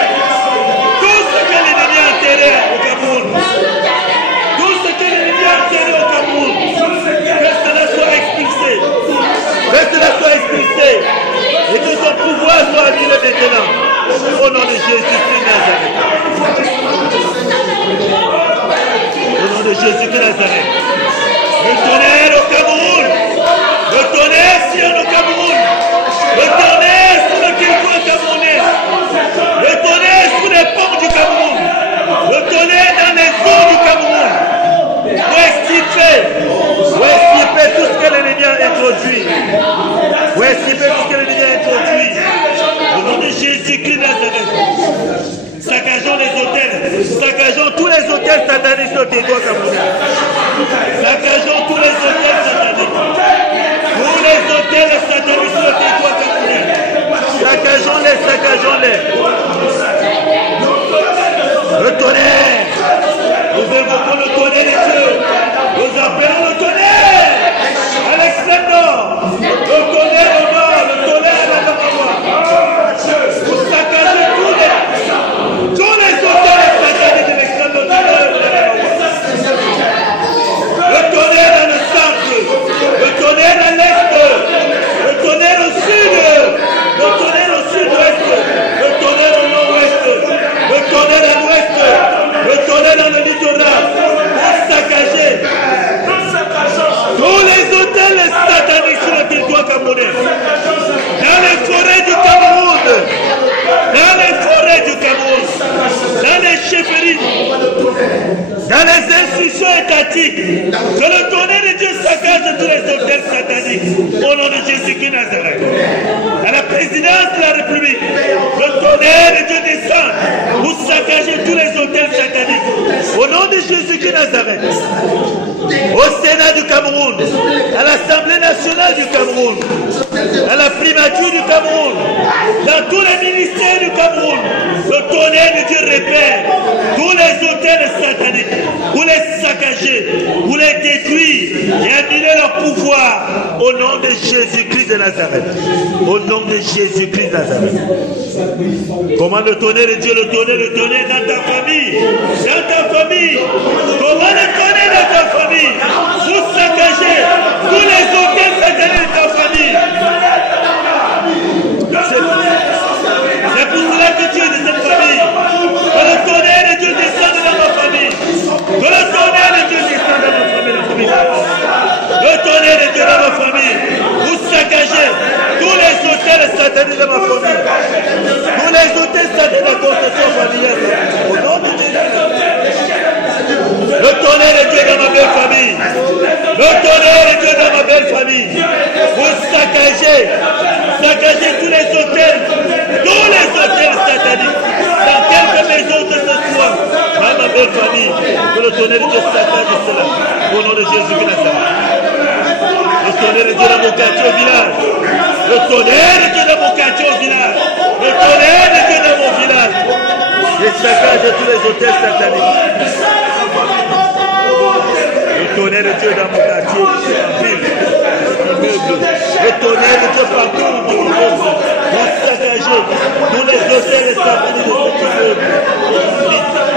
Tout ce que l'ennemi a enterré au Cameroun. Tout ce que l'ennemi a enterré au Cameroun. Que cela soit expulsé. Que cela soit expulsé. Et que son pouvoir soit annulé maintenant. Au nom de Jésus-Christ de Nazareth. Au nom de Jésus-Christ de Nazareth. Le tonnerre au Cameroun. Le tonnerre sur le Cameroun. Le tonnerre sur le territoire camerounais. Le tonnerre sur les ponts du Cameroun. Le tonnerre dans les eaux du Cameroun. Pour extirper tout ce que l'ennemi a introduit. Pour extirper tout ce que l'ennemi a introduit. Au nom de Jésus-Christ de Nazareth. Saccageons les hôtels. Saccageons tous les hôtels sataniques sur le territoire camerounais. Saccageons tous les hôtels sataniques. Tous les hôtels sataniques sur le territoire camerounais. Saccageons-les, saccageons-les. Le tonnerre. Nous invoquons le tonnerre de Dieu. Nous appelons le tonnerre à l'extrême nord. Le tonnerre au nord. Le tonnerre à la Nord. Vous saccagez tous les hôtels sataniques de l'extrême nord. Le tonnerre dans le centre. Le tonnerre à l'est. Le tonnerre au sud. Le tonnerre au sud-ouest. Le tonnerre au nord-ouest. Le tonnerre à l'ouest. Le tonnerre dans le littoral. Pour saccager tous les hôtels sataniques sur le territoire camerounais. Dans les forêts du Cameroun. Dans les forêts du Cameroun. Dans les chefferies. Dans les institutions étatiques. Que le tonnerre de Dieu saccage tous les hôtels sataniques. Au nom de Jésus-Christ Nazareth. À la présidence de la République. Le tonnerre de Dieu descend. Pour saccager tous les hôtels sataniques. Au nom de Jésus-Christ Nazareth. Au Sénat du Cameroun. À l'Assemblée nationale du Cameroun. À la primature du Cameroun. Dans tous les ministères du Cameroun. Le tonnerre de Dieu répère tous les hôtels sataniques. Pour les saccager. Pour les détruire. Et annuler leur pouvoir. Au nom de Jésus-Christ de Nazareth. Au nom de Jésus-Christ de Nazareth. Comment le tonnerre de Dieu, le tonnerre dans ta famille. Dans ta famille. Comment le tonnerre dans ta famille. Vous saccagez tous les hôtels sataniques de ta famille. C'est pour cela que Dieu est de cette famille. Que le tonnerre de Dieu descend hôtels sataniques, dans quelque maison que ce soit, ma belle famille, que le tonnerre de Dieu saccage cela, au nom de Jésus de Nazareth. Le tonnerre de Dieu dans mon quartier au village, le tonnerre de Dieu dans mon quartier au village, le tonnerre de Dieu dans mon village, et saccage tous les hôtels sataniques. Le tonnerre de Dieu dans mon quartier, en ville, immeuble, le tonnerre de Dieu partout, pour saccager tous les hôtels sataniques de cet immeuble.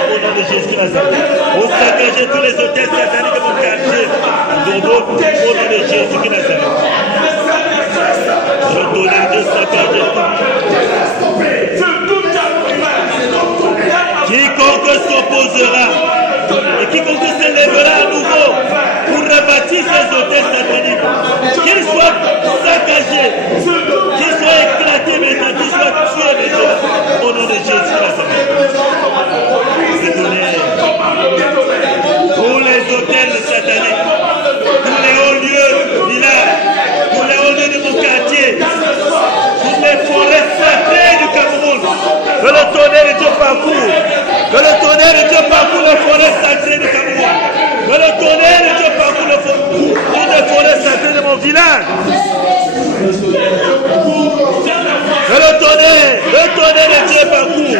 Au nom de Jésus Nazareth. Pour saccager tous les hôtels sataniques de mon quartier. Au nom de Jésus Nazareth. Le tonnerre de saccager. Quiconque s'opposera et quiconque s'élèvera à nouveau pour rebâtir ces hôtels sataniques, qu'ils soient saccagés, qu'ils soient éclatés maintenant, qu'ils soient tués maintenant, au nom de Jésus Nazareth. Le tonnerre, tous les hôtels sataniques, tous les hauts lieux du village, tous les hauts lieux de mon quartier, toutes les forêts sacrées du Cameroun, que le tonnerre de Dieu parcourt, que le tonnerre de Dieu parcourt les forêts sacrées du Cameroun, que le tonnerre de Dieu parcourt les forêts sacrées de mon village. Que le tonnerre de Dieu parcourt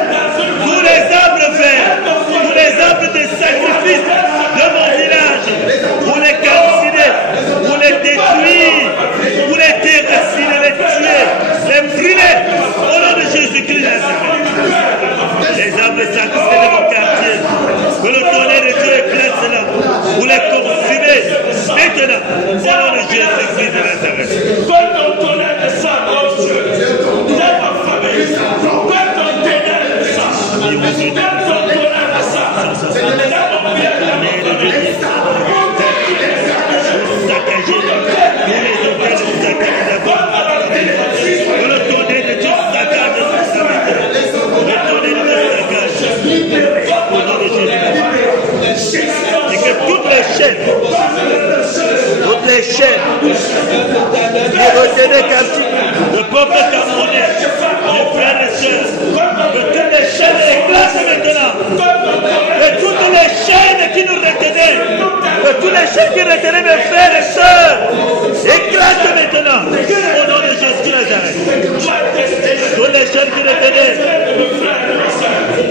tous les arbres verts, tous les arbres de sacrifice de mon village, pour les calciner, pour les détruire, pour les déraciner, les tuer, les brûler, au nom de Jésus-Christ Nazareth. Les arbres sacrifiés de mon quartier, que le tonnerre de Dieu éclate cela, pour les consumer maintenant, au nom de Jésus-Christ de Nazareth. Toutes les chaînes qui retenaient captifs le peuple camerounais, mes frères et sœurs, que toutes les chaînes éclatent maintenant, que toutes les chaînes qui nous retenaient, que toutes les chaînes qui retenaient mes frères et sœurs, éclatent maintenant, au nom de Jésus Nazareth. Toutes les chaînes qui retenaient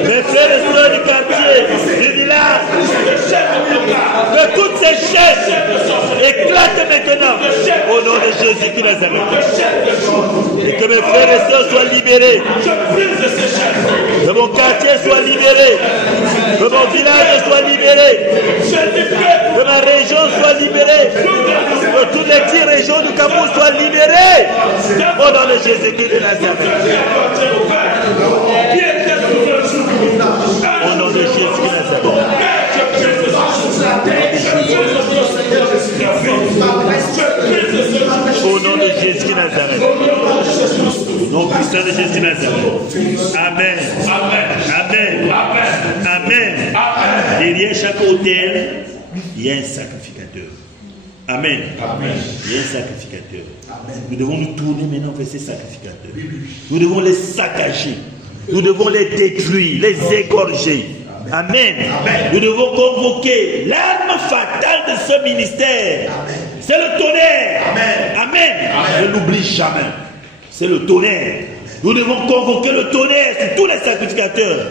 mes frères et sœurs du quartier, du village, que toutes ces chaînes éclatent maintenant au nom de Jésus de Nazareth. Et que mes frères et sœurs soient libérés, que mon quartier soit libéré, que mon village soit libéré, que ma région soit libérée, que toutes les 10 régions du Cameroun soient libérées au nom de Jésus de Nazareth. Au nom de Jésus de Nazareth. Au nom de Jésus de Nazareth. Au nom puissant de Jésus de Nazareth. Amen. Amen. Amen. Derrière chaque autel, il y a un sacrificateur. Amen. Il y a un sacrificateur. Nous devons nous tourner maintenant vers ces sacrificateurs. Nous devons les saccager. Nous devons les détruire, les égorger. Amen. Nous devons convoquer l'arme fatale de ce ministère. C'est le tonnerre. Amen. Ne l'oublie jamais. C'est le tonnerre. Nous devons convoquer le tonnerre sur tous les sacrificateurs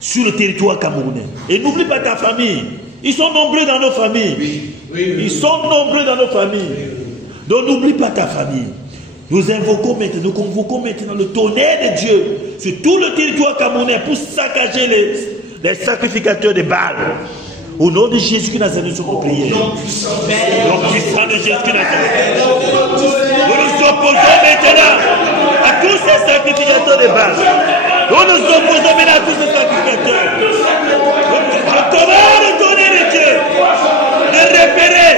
sur le territoire camerounais. Et n'oublie pas ta famille. Ils sont nombreux dans nos familles. Ils sont nombreux dans nos familles. Donc n'oublie pas ta famille. Nous invoquons maintenant, nous convoquons maintenant le tonnerre de Dieu sur tout le territoire camerounais pour saccager les sacrificateurs de Baal. Au nom de Jésus de Nazareth, nous sommes priés. Au nom puissant de Jésus de Nazareth. Nous nous opposons maintenant à tous ces sacrificateurs de Baal. Nous nous opposons maintenant à tous ces sacrificateurs. Je commande le tonnerre de Dieu de repérer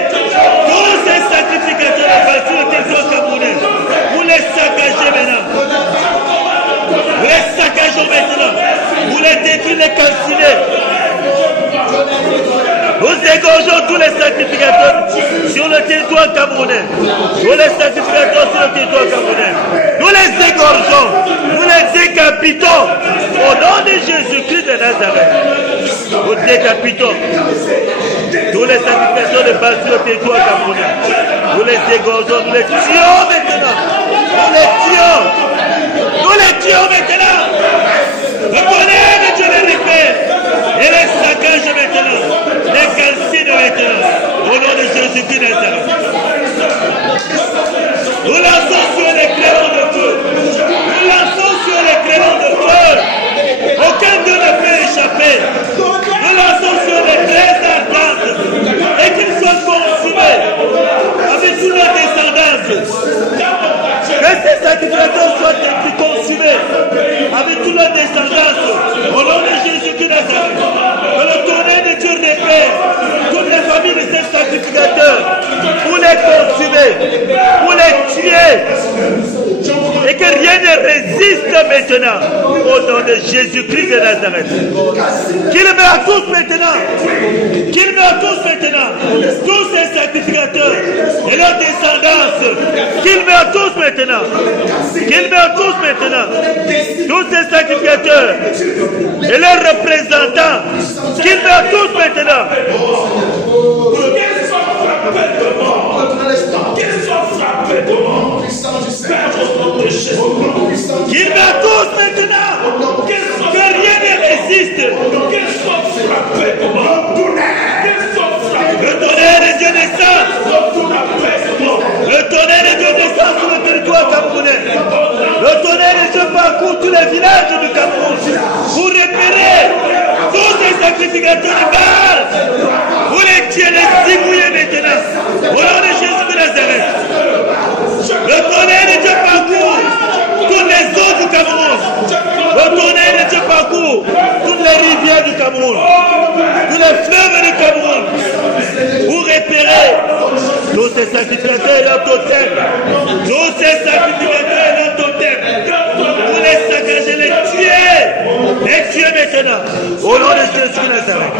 tous ces sacrificateurs de Baal sur le territoire camerounais. Vous les saccagez maintenant. Vous les saccageons maintenant. Vous les détruisez, les calcinez. Nous égorgeons tous les sacrificateurs sur le territoire camerounais. Tous les sacrificateurs sur le territoire camerounais. Nous les égorgeons. décapitons au nom de Jésus-Christ de Nazareth. Nous décapitons tous les sacrificateurs de base sur le territoire camerounais. Nous les égorgeons, nous les tuons maintenant. Nous les tuons. Nous les tuons maintenant. Le tonnerre de Dieu les répère. Et les saccages maintenant. Les calcines maintenant. Au nom de Jésus-Christ de Nazareth. Nous lançons sur les clairons de feu. Nous lançons sur les clairons de feu. Aucun d'eux ne peut échapper. Nous lançons sur les braises ardentes. Et qu'ils soient consumés. Avec toute leur descendance. Que ces sacrificateurs soient consumés. Avec toute leur descendance. Au nom de Jésus-Christ de Nazareth. Que le tonnerre de Dieu répère toutes les familles de ces sacrificateurs. Pour les consumer. Pour les tuer. Et que rien ne résiste maintenant au nom de Jésus-Christ de Nazareth. Qu'il meurt tous maintenant. Qu'il meurt tous maintenant. Tous ces sacrificateurs et leurs descendants. Qu'ils meurent tous maintenant. Qu'ils meurent tous maintenant. Tous ces sacrificateurs et leurs représentants. Qu'ils meurent tous maintenant. Qu'ils meurent tous maintenant. Que rien ne résiste. Le tonnerre de Dieu descend. Le tonnerre de Dieu descend sur le territoire camerounais. Le tonnerre de Dieu parcourt tous les villages du Cameroun pour repérer tous ces sacrificateurs de Baal. Pour les tuer, les zigouiller maintenant. Au nom de Jésus de Nazareth. Le tonnerre de Dieu parcourt toutes les eaux du Cameroun. Le tonnerre de Dieu parcourt toutes les rivières du Cameroun. Tous les fleuves du Cameroun. Pour repérer tous ces sacrificateurs et leurs totems. Tous ces sacrificateurs et leurs totems. Pour les saccager, les tuer. Les tuer maintenant. Au nom de Jésus de Nazareth.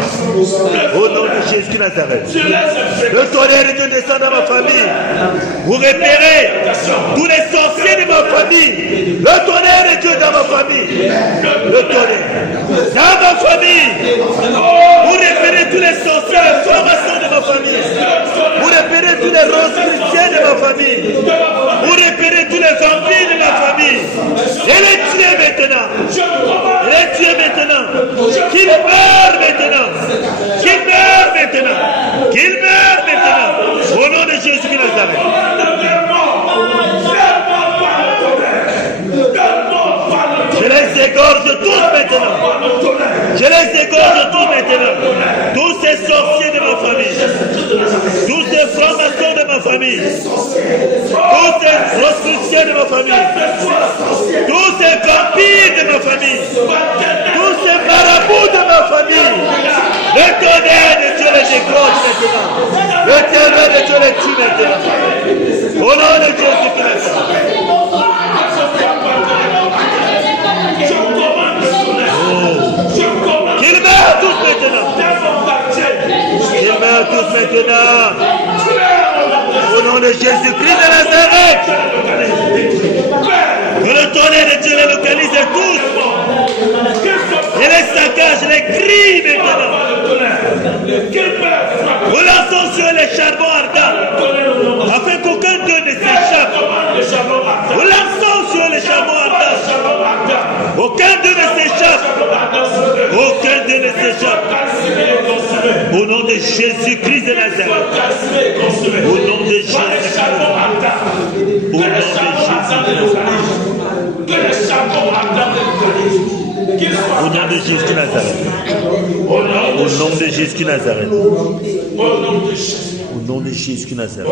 Au nom de Jésus de Nazareth. Le tonnerre de Dieu descend dans ma famille. Vous repérez tous les sorciers de ma famille. Le tonnerre de Dieu dans ma famille. Le tonnerre dans ma famille. Vous repérez tous les sorciers, les formations de ma famille. Vous repérez tous les roses chrétiens de ma famille. Vous repérez tous les vampires de ma famille. Et les tuer maintenant. Les tuer maintenant. Qu'ils meurent maintenant. Qu'ils meurent maintenant. Qu'ils meurent maintenant. Au nom de Jésus de Nazareth. Je les égorge tous maintenant. Je les égorge tous maintenant. Tous ces sorciers de ma famille. Tous ces francs-maçons de ma famille. Tous ces prostituées de ma famille. Tous ces vampires de ma famille. Tous ces marabouts de ma famille. Le tonnerre de Dieu les égorge maintenant. Le tonnerre de Dieu les tue maintenant. Au nom de Jésus-Christ. Qu'ils meurent tous maintenant. Qu'ils meurent tous maintenant. Au nom de Jésus-Christ de Nazareth. Que le tonnerre de Dieu les localise tous. Et les saccages, les cris maintenant. Nous lançons sur les charbons ardents. Afin qu'aucun d'eux ne s'échappe. Nous lançons sur les charbons ardents. Aucun d'eux ne s'échappe. Aucun d'eux ne s'échappe. Au nom de Jésus-Christ de Nazareth. Au nom de Jésus-Christ. Au nom de Jésus. Au nom de Jésus de Nazareth. Au nom de Jésus de Nazareth. Au nom de Jésus de Nazareth.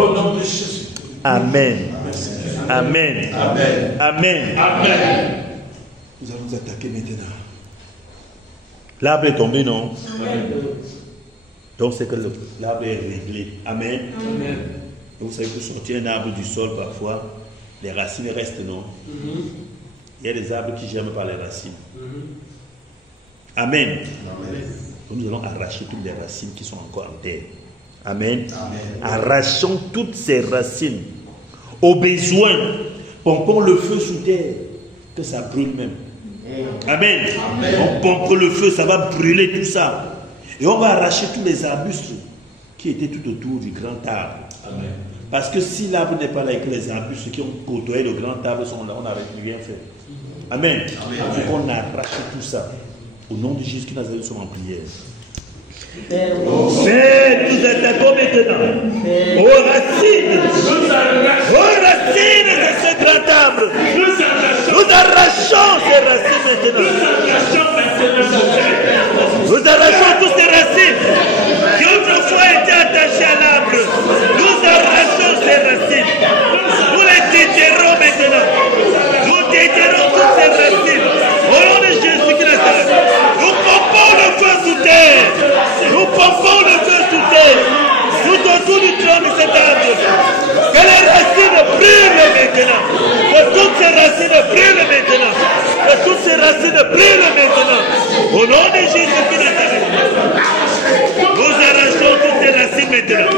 Amen. Amen. Amen. Amen. Nous allons nous attaquer maintenant. L'arbre est tombé, non? Donc c'est que l'arbre est réglé. Amen. Amen. Vous savez que sortir un arbre du sol, parfois, les racines restent, non? Il y a des arbres qui germent par les racines. Amen. Amen. Donc nous allons arracher toutes les racines qui sont encore en terre. Amen. Amen. Arrachons toutes ces racines. Au besoin, pompons le feu sous terre, que ça brûle même. Amen. On pompe le feu, ça va brûler tout ça. Et on va arracher tous les arbustes qui étaient tout autour du grand arbre. Amen. Parce que si l'arbre n'est pas là et que les arbustes qui ont côtoyé le grand arbre sont là, on n'aurait rien fait. Amen. Il faut qu'on arrache tout ça. Au nom de Jésus qui Nazareth, nous sommes en prière. Père, nous attaquons maintenant aux racines de ce grand arbre. Nous arrachons ces racines maintenant. Nous arrachons toutes ces racines qui autrefois étaient attachées à l'arbre. Nous arrachons ces racines. Nous les déterrons maintenant. Nous déterrons toutes ces racines. Au nom de Jésus Christ, nous pompons le feu sous terre. Nous pompons le feu sous terre. Tout autour du trône de cet arbre. Que les racines brûlent maintenant. Que toutes ces racines brûlent maintenant. Que toutes ces racines brûlent maintenant. Au nom de Jésus de Nazareth. Nous arrachons toutes ces racines maintenant.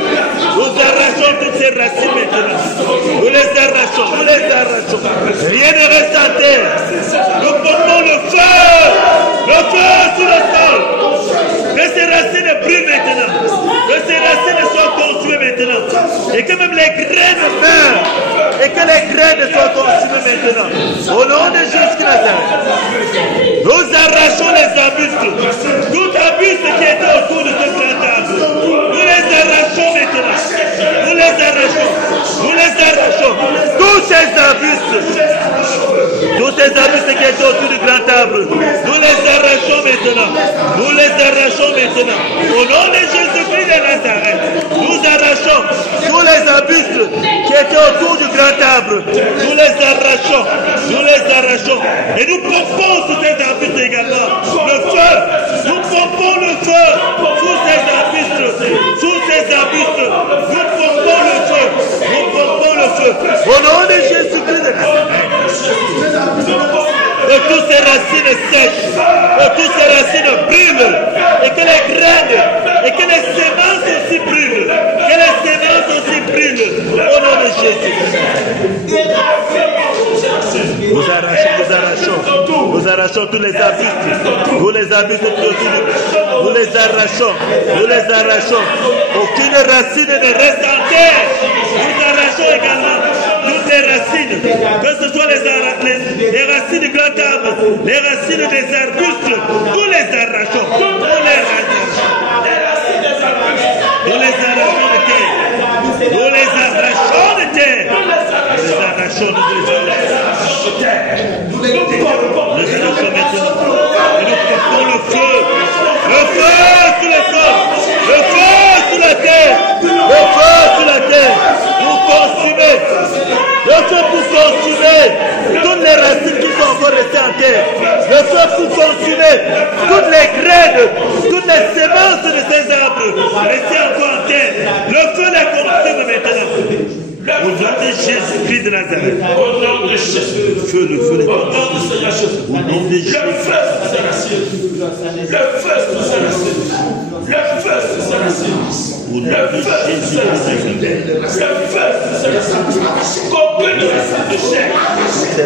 Nous arrachons toutes ces racines maintenant. Nous les arrachons. Nous les arrachons. Rien ne reste à terre. Nous pompons le feu. Le feu sur le sol. Que ces racines brûlent maintenant. Que ces racines soient consumées maintenant. Et que même les graines meurent. Et que les graines soient consumées maintenant. Au nom de Jésus de Nazareth. Nous arrachons les arbustes. Tout arbuste qui était autour de ce grand arbre. Nous les arrachons maintenant. Nous les arrachons. Nous les arrachons. Tous ces arbustes. Tous ces arbustes qui étaient autour du grand arbre. Nous les arrachons maintenant. Nous les arrachons maintenant. Au nom de Jésus-Christ de Nazareth. Nous arrachons tous les arbustes qui étaient autour du grand arbre. Nous les arrachons. Nous les arrachons. Et nous pompons sur ces arbustes également. Le feu. Nous pompons le feu sur ces arbustes. Sur ces arbustes. Nous pompons le feu. Nous pompons le feu. Au nom de Jésus-Christ de Nazareth. Que toutes ces racines sèchent. Que toutes ces racines brûlent. Et que les graines. Et que les semences aussi brûlent. Que les semences aussi brûlent. Au nom de Jésus. Nous arrachons tous les arbustes. Tous les arbustes nous les arrachons. Nous les arrachons. Aucune racine ne reste en terre. Nous arrachons également toutes les racines. Que ce soit les racines du grand arbre, les racines des arbustes. Nous les arrachons. Nous les arrachons. Nous les arrachons de terre. Nous les arrachons de terre. Nous les arrachons. Nous les arrachons maintenant. Et nous portons le feu. Le feu sur le sol. Le feu sur la terre. Le feu sur la terre. Pour consumer. Le feu pour consumer toutes les racines qui sont encore restées en terre. Le feu pour consumer toutes les graines, toutes les semences de ces arbres restées encore en terre. Le feu les consume maintenant. Au nom de Jésus-Christ de Nazareth. Au nom de Jésus. Le feu les consume. Au nom de Jésus. Le feu sur ces racines. Le feu sur ces racines. Le feu sur ces racines. Au nom de Jésus-Christ. Le feu sur ces racines. Qu'aucune racine de chair.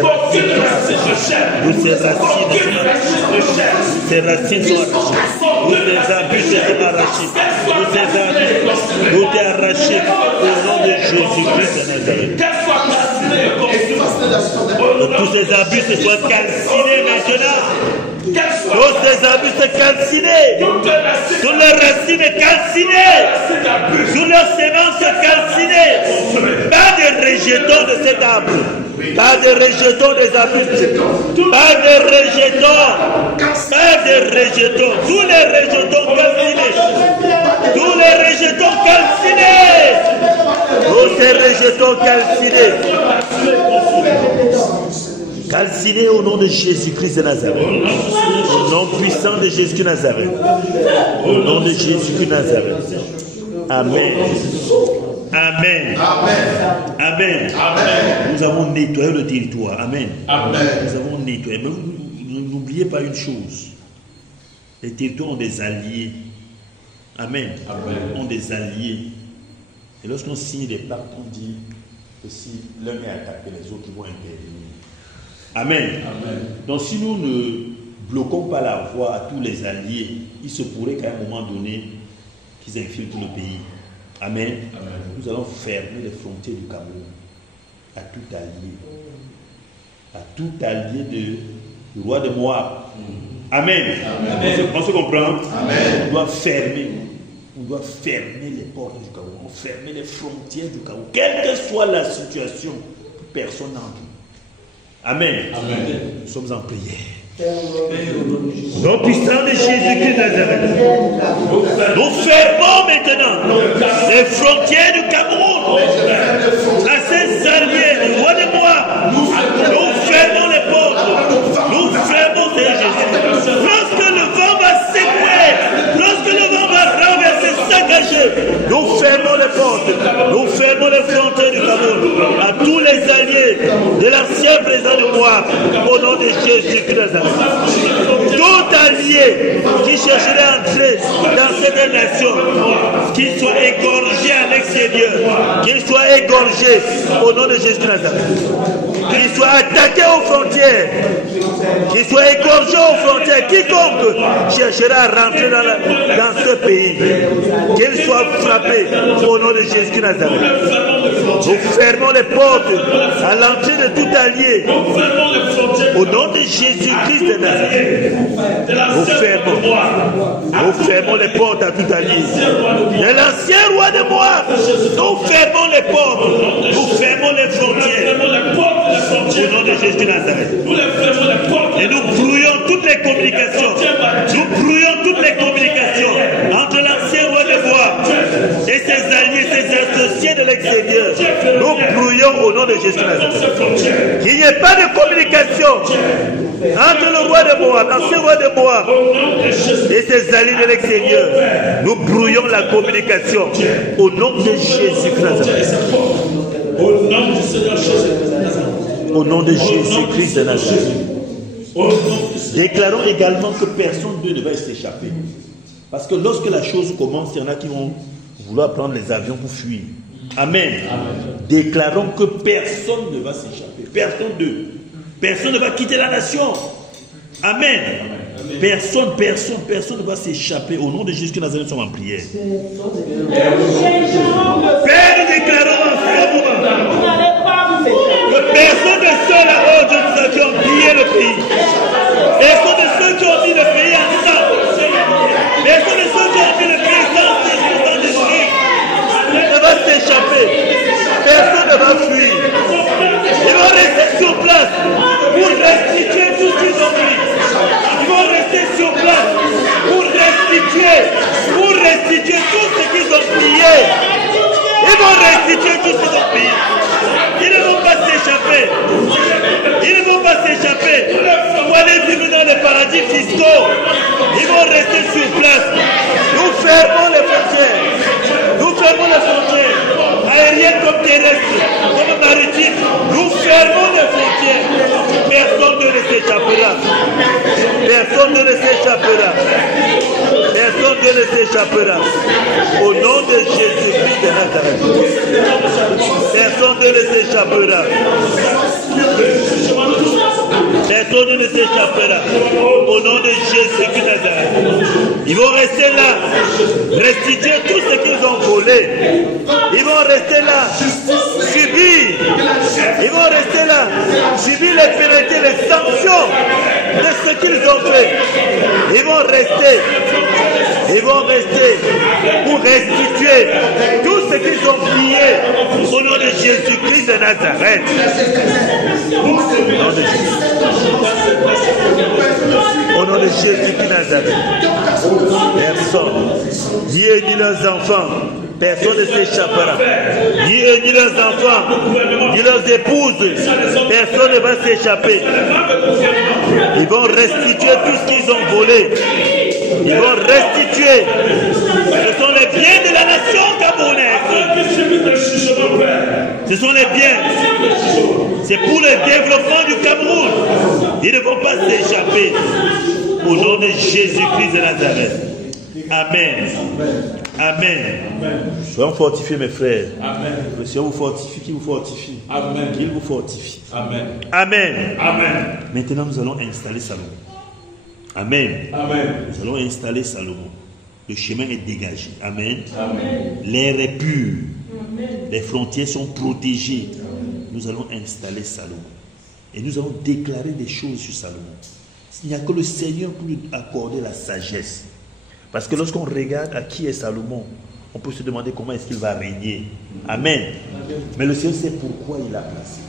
Qu'aucune racine de chair. Toutes ces racines. Aucune racine de chair. Ces racines sont arrachées. Tous ces arbustes sont arrachés. Tous ces arbustes. Tout est arraché. Au nom de Jésus-Christ de Nazareth. Qu'elle soit calcinée et consumée. Tous ces arbustes soient calcinés maintenant. Qu'elle soit Tous ces arbustes calcinés. Toutes les racines calcinées. Toutes leurs semences calcinées. Pas de rejetons de cet arbre. Pas de rejetons des arbustes. Pas de rejetons. Pas de rejetons. Tous les rejetons calcinés. Tous les rejetons calcinés. Tous ces rejetons calcinés. Calcinés au nom de Jésus-Christ de Nazareth. Au nom puissant de Jésus de Nazareth. Au nom de Jésus de Nazareth. Amen. Amen. Amen. Amen. Amen. Nous avons nettoyé le territoire. Amen. Amen. Nous avons nettoyé. Mais n'oubliez pas une chose. Les territoires ont des alliés. Amen. Amen. Ont des alliés. Et lorsqu'on signe des pactes, on dit que si l'un est attaqué, les autres vont intervenir. Amen. Donc si nous ne bloquons pas la voie à tous les alliés, il se pourrait qu'à un moment donné, qu'ils infiltrent le pays. Amen. Nous allons fermer les frontières du Cameroun à tout allié. À tout allié du roi de Moab. Amen. On se comprend? Amen. On doit fermer les portes du Cameroun, fermer les frontières du Cameroun. Quelle que soit la situation, personne n'entre. Amen. Nous sommes en prière. Nom puissant de Jésus-Christ de Nazareth. Nous fermons maintenant les frontières du Cameroun à ces alliés du roi de Moab. Nous fermons les portes. Nous fermons ces Jésus. Lorsque le vent va secouer, lorsque le vent va renverser, saccager, nous fermons les portes. Nous fermons les frontières du Cameroun à tous les alliés de l'ancien président de Moab au nom de Jésus-Christ de Nazareth. Tout allié qui chercherait à entrer dans cette nation, qu'il soit égorgé à l'extérieur, qu'il soit égorgé au nom de Jésus de Nazareth, qu'il soit attaqué aux frontières, qu'il soit égorgé aux frontières. Quiconque cherchera à rentrer dans ce pays, qu'il soit frappé au nom de Jésus de Nazareth. Nous fermons les portes à l'entrée de tout allié au nom de Jésus-Christ de Nazareth. Nous fermons les portes à tout allié. De l'ancien roi de Moab, nous fermons les portes, nous fermons les frontières au nom de Jésus de Nazareth. Et nous brouillons toutes les communications. Nous brouillons toutes les communications entre l'ancien roi de Moab et ses alliés, ses associés de l'extérieur. Nous brouillons au nom de Jésus de Nazareth. Qu'il n'y ait pas de communication entre le roi de Moab, l'ancien roi de Moab et ses alliés de l'extérieur. Nous brouillons la communication au nom de Jésus-Christ de Nazareth. Au nom de Jésus-Christ de Nazareth. Déclarons également que personne ne va s'échapper. Parce que lorsque la chose commence, il y en a qui vont vouloir prendre les avions pour fuir. Amen. Déclarons que personne ne va s'échapper. Personne ne va quitter la nation. Amen. Personne ne va s'échapper. Au nom de Jésus, que Nazareth sommes en prière. Père, nous déclarons en ce moment que personne de ceux là-haut qui ont pillé le pays, personne de ceux qui ont mis le pays ensemble, personne de ceux qui ont mis le pays sans détruire ne va s'échapper. Personne ne va fuir. Ils vont rester sur place pour restituer tout ce qu'ils ont pris. Ils vont rester sur place pour restituer tout ce qu'ils ont pillé. Ils vont restituer tout ce qu'ils ont pillé. Ils ne vont pas s'échapper. Ils ne vont pas s'échapper pour aller vivre dans les paradis fiscaux. Ils vont rester sur place. Nous fermons les frontières. Nous fermons les frontières. Aériennes comme terrestres, comme maritimes. Nous fermons les frontières. Personne ne s'échappera. Personne ne s'échappera. Personne ne s'échappera. Au nom de Jésus-Christ de Nazareth. Personne ne s'échappera. Personne ne s'échappera. Au nom de Jésus-Christ de Nazareth. Ils vont rester là, restituer tout ce qu'ils ont volé. Ils vont rester là, subir. Ils vont rester là, subir les pénalités, les sanctions de ce qu'ils ont fait. Ils vont rester pour restituer tout ce qu'ils ont pillé au nom de Jésus-Christ de Nazareth. Au nom de Jésus-Christ de Nazareth. Personne, ni eux ni leurs enfants, personne ne s'échappera. Ni eux ni leurs enfants, ni leurs épouses, personne ne va s'échapper. Ils vont restituer tout ce qu'ils ont volé. Ils vont restituer. Ce sont les biens de la nation camerounaise. Ce sont les biens. C'est pour le développement du Cameroun. Ils ne vont pas s'échapper. Au nom de Jésus-Christ de Nazareth. Amen. Amen. Soyons fortifiés, mes frères. Amen. Le Seigneur vous fortifie, qui vous fortifie. Amen. Qu'il vous fortifie. Amen. Amen. Amen. Maintenant, nous allons installer Salomon. Amen. Amen. Nous allons installer Salomon. Le chemin est dégagé. Amen. Amen. L'air est pur. Amen. Les frontières sont protégées. Amen. Nous allons installer Salomon. Et nous allons déclarer des choses sur Salomon. Il n'y a que le Seigneur pour lui accorder la sagesse. Parce que lorsqu'on regarde à qui est Salomon, on peut se demander comment est-ce qu'il va régner. Amen. Amen. Mais le Seigneur sait pourquoi il l'a placé.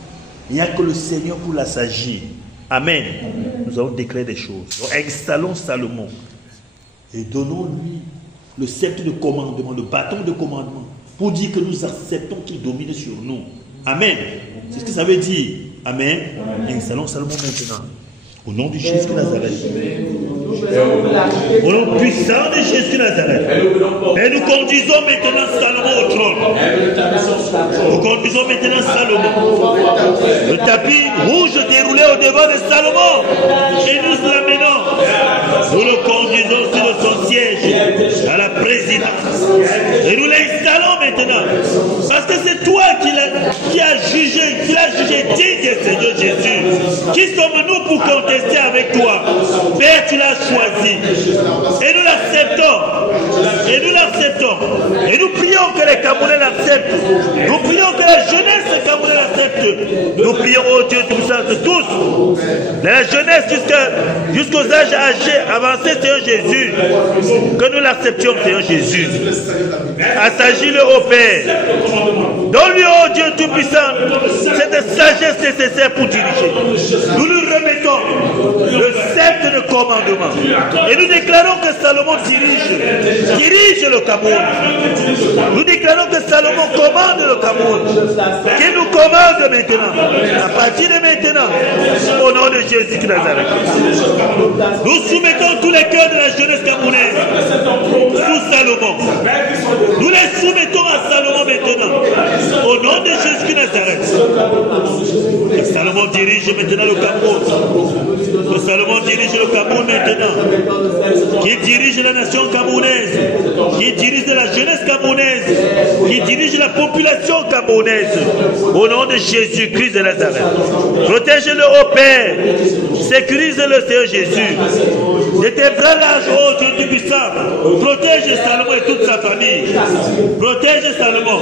Il n'y a que le Seigneur pour la sagir. Amen. Amen. Nous allons déclarer des choses. Donc, installons Salomon et donnons-lui le sceptre de commandement, le bâton de commandement, pour dire que nous acceptons qu'il domine sur nous. Amen. C'est ce que ça veut dire. Amen. Amen. Installons Salomon maintenant. Au nom de Jésus de Nazareth. Au nom puissant de Jésus de Nazareth. Et nous conduisons maintenant Salomon au trône. Nous conduisons maintenant Salomon. Le tapis rouge déroulé au devant de Salomon. Et nous l'amenons. Nous le conduisons sur son siège à la présidence. Et nous l'installons maintenant. Parce que c'est toi qui as jugé digne du Seigneur Jésus. Qui sommes-nous pour contester avec toi? Père, tu l'as choisi. Et nous l'acceptons. Et nous l'acceptons. Et nous prions que les Camerounais l'acceptent. Nous prions que la jeunesse camerounaise l'accepte. Nous prions, oh Dieu Tout-Puissant, de tous. De la jeunesse jusqu'aux âges âgés, avancés, Seigneur Jésus. Que nous l'acceptions, Seigneur Jésus. Assagis-le au Père. Donne-lui, oh Dieu Tout-Puissant, cette sagesse nécessaire pour diriger. Nous lui remettons le sceptre de commandement. Et nous déclarons que Salomon dirige le Cameroun. Nous déclarons que Salomon commande le Cameroun. Qu'il nous commande maintenant. À partir de maintenant, au nom de Jésus de Nazareth. Nous soumettons tous les cœurs de la jeunesse camerounaise sous Salomon. Nous les soumettons à Salomon maintenant. Au nom de Jésus de Nazareth. Et Salomon dirige maintenant le Cameroun. Que Salomon dirige le Cameroun maintenant. Qu'il dirige la nation camerounaise. Qu'il dirige la jeunesse camerounaise. Qu'il dirige la population camerounaise. Au nom de Jésus-Christ de Nazareth. Protège-le au Père. Sécurise-le, Seigneur Jésus. De tes bras larges, oh Dieu Tout-Puissant. Protège Salomon et toute sa famille. Protège Salomon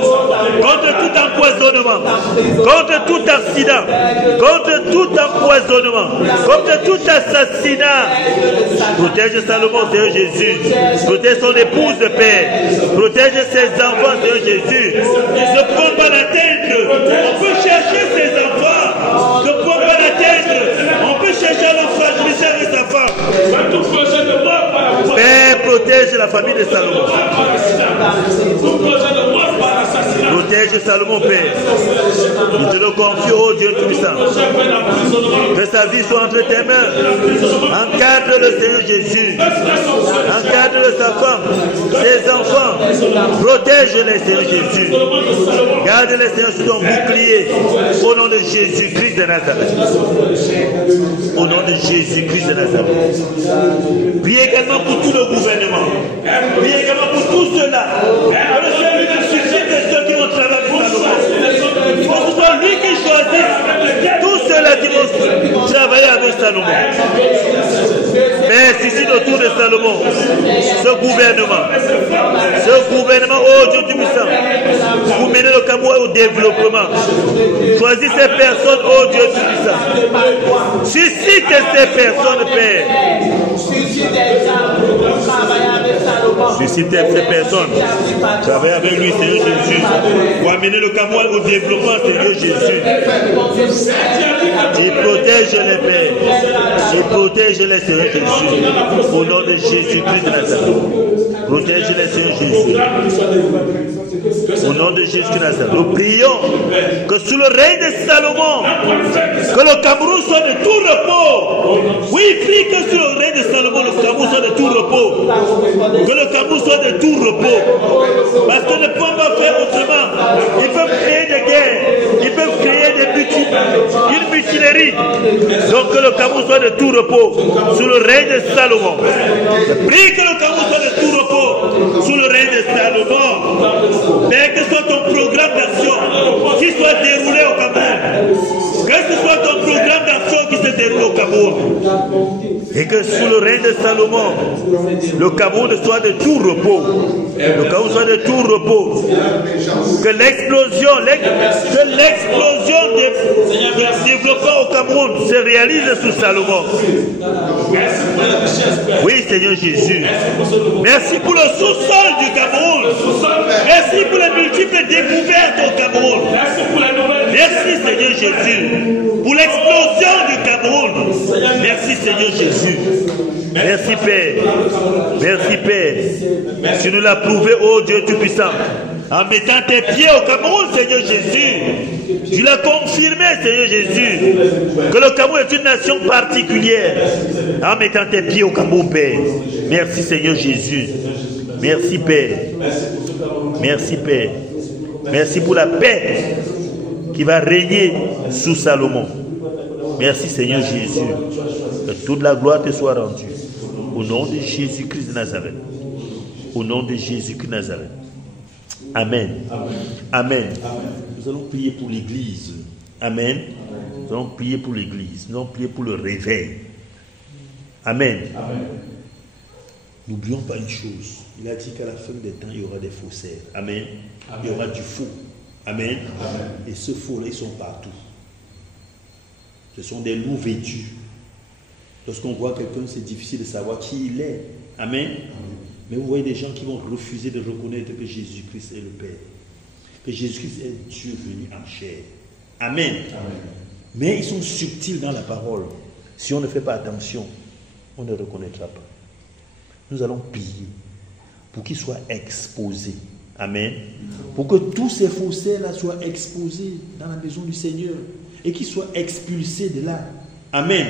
contre tout empoisonnement, contre tout accident, contre tout empoisonnement, contre tout assassinat. Protège Salomon, Seigneur Jésus. Protège son épouse, Père. Protège ses enfants, Seigneur Jésus. Ne prends pas l'atteindre. On peut chercher ses enfants. Ne prends pas l'atteindre. On peut chercher à le fragiliser avec sa femme. Père, protège la famille de Salomon. Protège Salomon, Père. Je te le confie, oh Dieu Tout-Puissant. Que sa vie soit entre tes mains. Encadre le Seigneur Jésus. Encadre sa femme, ses enfants. Protège-les, Seigneur Jésus. Garde-les, Seigneur, sur ton bouclier. Au nom de Jésus-Christ de Nazareth. Au nom de Jésus-Christ de Nazareth. Priez également pour tout le gouvernement. Priez également pour tout cela. Que le Seigneur nous suscite de ceux qui vont travailler pour Salomon. Il faut que ce soit lui qui choisisse tous ceux-là qui vont travailler avec Salomon. Mais suscite autour de Salomon ce gouvernement, oh Dieu Tout-Puissant, pour mener le Cameroun au développement. Choisis ces personnes, oh Dieu Tout-Puissant. Suscite ces personnes, Père. Suscite ces personnes. Travaille avec lui, Seigneur Jésus, pour amener le Cameroun au développement, Seigneur Jésus. Il protège les pères. Il protège les Seigneur Jésus. Au nom de Jésus-Christ de Nazareth. Protège les Seigneur Jésus. Au nom de Jésus de Nazareth. Nous prions que sous le règne de Salomon, que le Cameroun soit de tout repos. Oui, prie que sous le règne de Salomon, le Cameroun soit de tout repos. Que le Cameroun soit de tout repos. Parce qu'on ne peut pas faire autrement. Ils peuvent créer des guerres. Ils peuvent créer une mutinerie. Donc que le Cameroun soit de tout repos sous le règne de Salomon. Prie que le Cameroun soit de tout repos sous le règne de Salomon. Père, que ce soit ton programme d'action qui soit déroulé au Cameroun. Que ce soit ton programme d'action qui se déroule au Cameroun. Et que sous le règne de Salomon, le Cameroun soit de tout repos. Le Cameroun soit de tout repos. Que l'explosion de développement au Cameroun se réalise sous Salomon. Oui, Seigneur Jésus. Merci pour le sous-sol du Cameroun. Merci pour les multiples découvertes au Cameroun. Merci, Seigneur Jésus, pour l'explosion du Cameroun. Merci, Seigneur Jésus. Merci, Père. Merci, Père. Tu nous l'as prouvé, oh Dieu Tout-Puissant, en mettant tes pieds au Cameroun, Seigneur Jésus. Tu l'as confirmé, Seigneur Jésus, que le Cameroun est une nation particulière, en mettant tes pieds au Cameroun, Père. Merci, Seigneur Jésus. Merci, Père. Merci, Père. Merci pour la paix qui va régner sous Salomon. Merci, Seigneur Jésus. Que toute la gloire te soit rendue. Au nom de Jésus-Christ de Nazareth. Au nom de Jésus-Christ de Nazareth. Amen. Amen. Nous allons prier pour l'Église. Amen. Nous allons prier pour l'Église. Nous allons prier pour le réveil. Amen. N'oublions pas une chose. Il a dit qu'à la fin des temps, il y aura des faussaires. Amen. Il y aura du faux. Amen. Et ce faux-là, ils sont partout. Ce sont des loups vêtus. Lorsqu'on voit quelqu'un, c'est difficile de savoir qui il est. Amen. Mais vous voyez des gens qui vont refuser de reconnaître que Jésus-Christ est le Père. Que Jésus-Christ est Dieu venu en chair. Amen. Mais ils sont subtils dans la parole. Si on ne fait pas attention, on ne reconnaîtra pas. Nous allons prier pour qu'ils soient exposés. Amen. Pour que tous ces faussaires-là soient exposés dans la maison du Seigneur et qu'ils soient expulsés de là. Amen.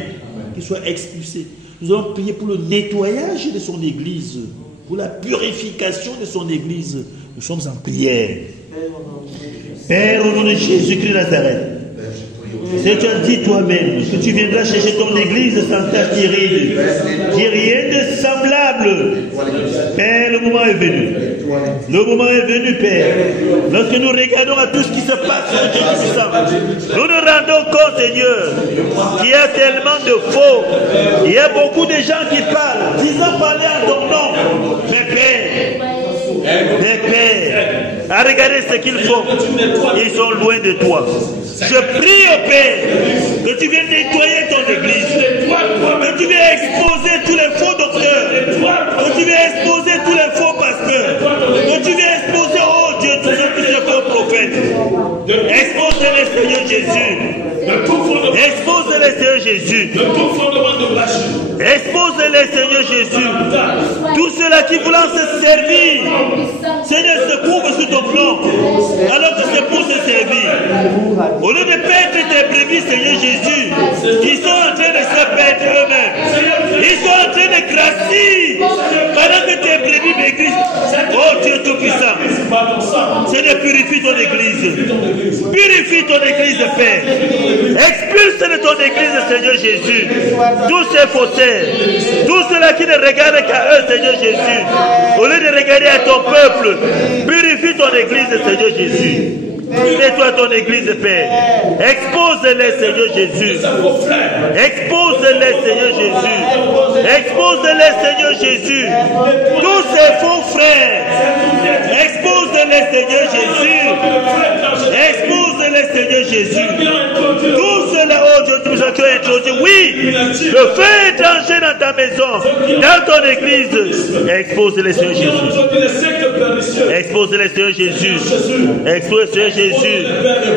Qu'ils soient expulsés. Nous allons prier pour le nettoyage de son église, pour la purification de son église. Nous sommes en prière. Père, au nom de Jésus-Christ de Nazareth, c'est tu as dit toi-même que tu viendras chercher ton église sans tache ni ride. J'ai rien de semblable. Père, le moment est venu. Le moment est venu, Père. Lorsque nous regardons à tout ce qui se passe sur Dieu Tout-Puissant, nous nous rendons compte, Seigneur, qu'il y a tellement de faux. Il y a beaucoup de gens qui parlent, disant parler à ton nom. Mais Père, à regarder ce qu'ils font, ils sont loin de toi. Je prie au Père que tu viennes nettoyer ton église, que tu viennes exposer tous les faux docteurs, que tu viennes exposer tous les faux pasteurs, que tu viennes exposer, oh Dieu, tous ceux qui se font prophètes. Expose-les, Seigneur Jésus. Expose-les, Seigneur Jésus. Expose-les, Seigneur Jésus. Tous ceux-là qui voulaient se servir, Seigneur, se couvrent sous ton plan, alors que c'est pour se servir. Au lieu de perdre tes brebis, Seigneur Jésus, ils sont en train de se perdre eux-mêmes. Ils sont en train de grasser pendant que tes brebis m'église. Oh Dieu Tout-Puissant, Seigneur, purifie ton église. Purifie ton église, Père. Expulse de ton église, Seigneur Jésus, tous ces faussaires, tous ceux-là qui ne regardent qu'à eux, Seigneur Jésus. Au lieu de regarder à ton peuple, purifie ton église, Seigneur Jésus. Nettoie ton église, Père. Expose-les, Seigneur Jésus. Expose-les, Seigneur Jésus. Expose-les, Seigneur Jésus. Tous ces faux frères. Expose-les, Seigneur Jésus. Expose-les, Seigneur Jésus. Tous ceux-là, oh Dieu, tu as introduit. Oui, le feu étranger dans ta maison, dans ton église. Expose-les, Seigneur Jésus. Expose-les, Seigneur Jésus. Expose-les, Seigneur Jésus.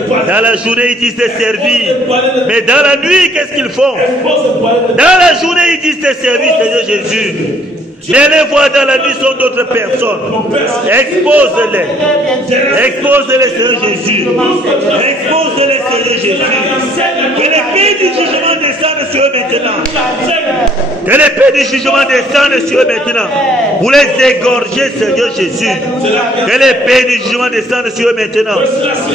Dans la journée, ils disent te servir. Mais dans la nuit, qu'est-ce qu'ils font? Dans la journée, ils disent te servir, Seigneur Jésus. Les voir dans la nuit sont d'autres personnes. Expose-les. Expose-les, Seigneur Jésus. Expose-les, Seigneur Jésus. Que l'épée du jugement descende sur eux maintenant. Que l'épée du jugement descende sur eux maintenant. Pour les égorger, Seigneur Jésus. Que l'épée du jugement descende sur eux maintenant.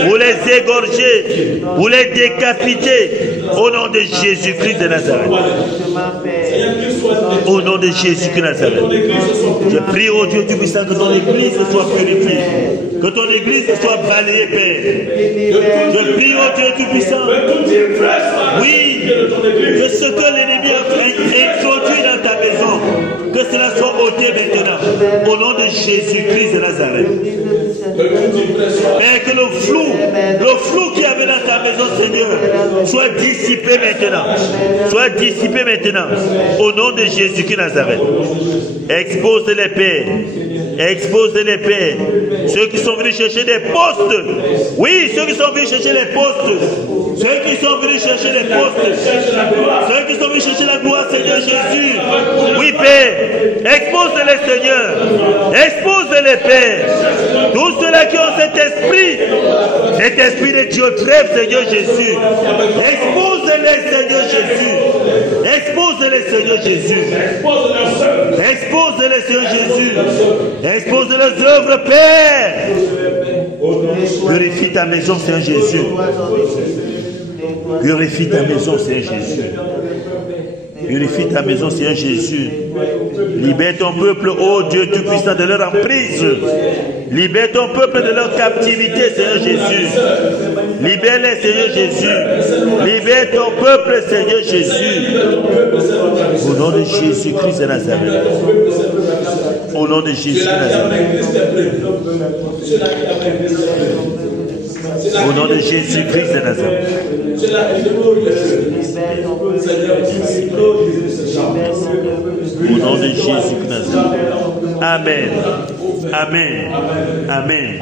Pour les égorger. Pour les décapiter. Au nom de Jésus-Christ de Nazareth. Au nom de Jésus-Christ de Nazareth. Je prie, oh Dieu Tout-Puissant, que ton église soit purifiée. Que ton église soit balayée, Père. Je prie, oh Dieu Tout-Puissant. Oui, que ce que l'ennemi a introduit dans ta maison, que cela soit ôté maintenant. Au nom de Jésus-Christ de Nazareth. Père, que le flou qui avait dans ta maison, Seigneur, soit dissipé maintenant. Soit dissipé maintenant. Au nom de Jésus-Christ de Nazareth. Expose les pères. Expose les pères. Ceux qui sont venus chercher des postes. Oui, ceux qui sont venus chercher les postes. Ceux qui sont venus chercher les postes. Ceux qui sont venus chercher la gloire, Seigneur Jésus. Oui, Père. Expose-les, Seigneur. Expose-les, Père. Tous ceux-là qui ont cet esprit de Dieu trêve, Seigneur Jésus. Expose-les, Seigneur Jésus. Expose-les, Seigneur Jésus. Expose-les, Seigneur Jésus. Expose les œuvres, Père. Purifie ta maison, Seigneur Jésus. Purifie ta maison, Seigneur Jésus. Purifie ta maison, Seigneur Jésus. Libère ton peuple, ô Dieu Tout-Puissant, de leur emprise. Libère ton peuple de leur captivité, Seigneur Jésus. Libère-les, Seigneur Jésus. Libère ton peuple, Seigneur Jésus. Au nom de Jésus-Christ de Nazareth. Au nom de Jésus de Nazareth. Au nom de Jésus-Christ de Nazareth. Au nom de Jésus de Nazareth. Amen. Amen. Amen.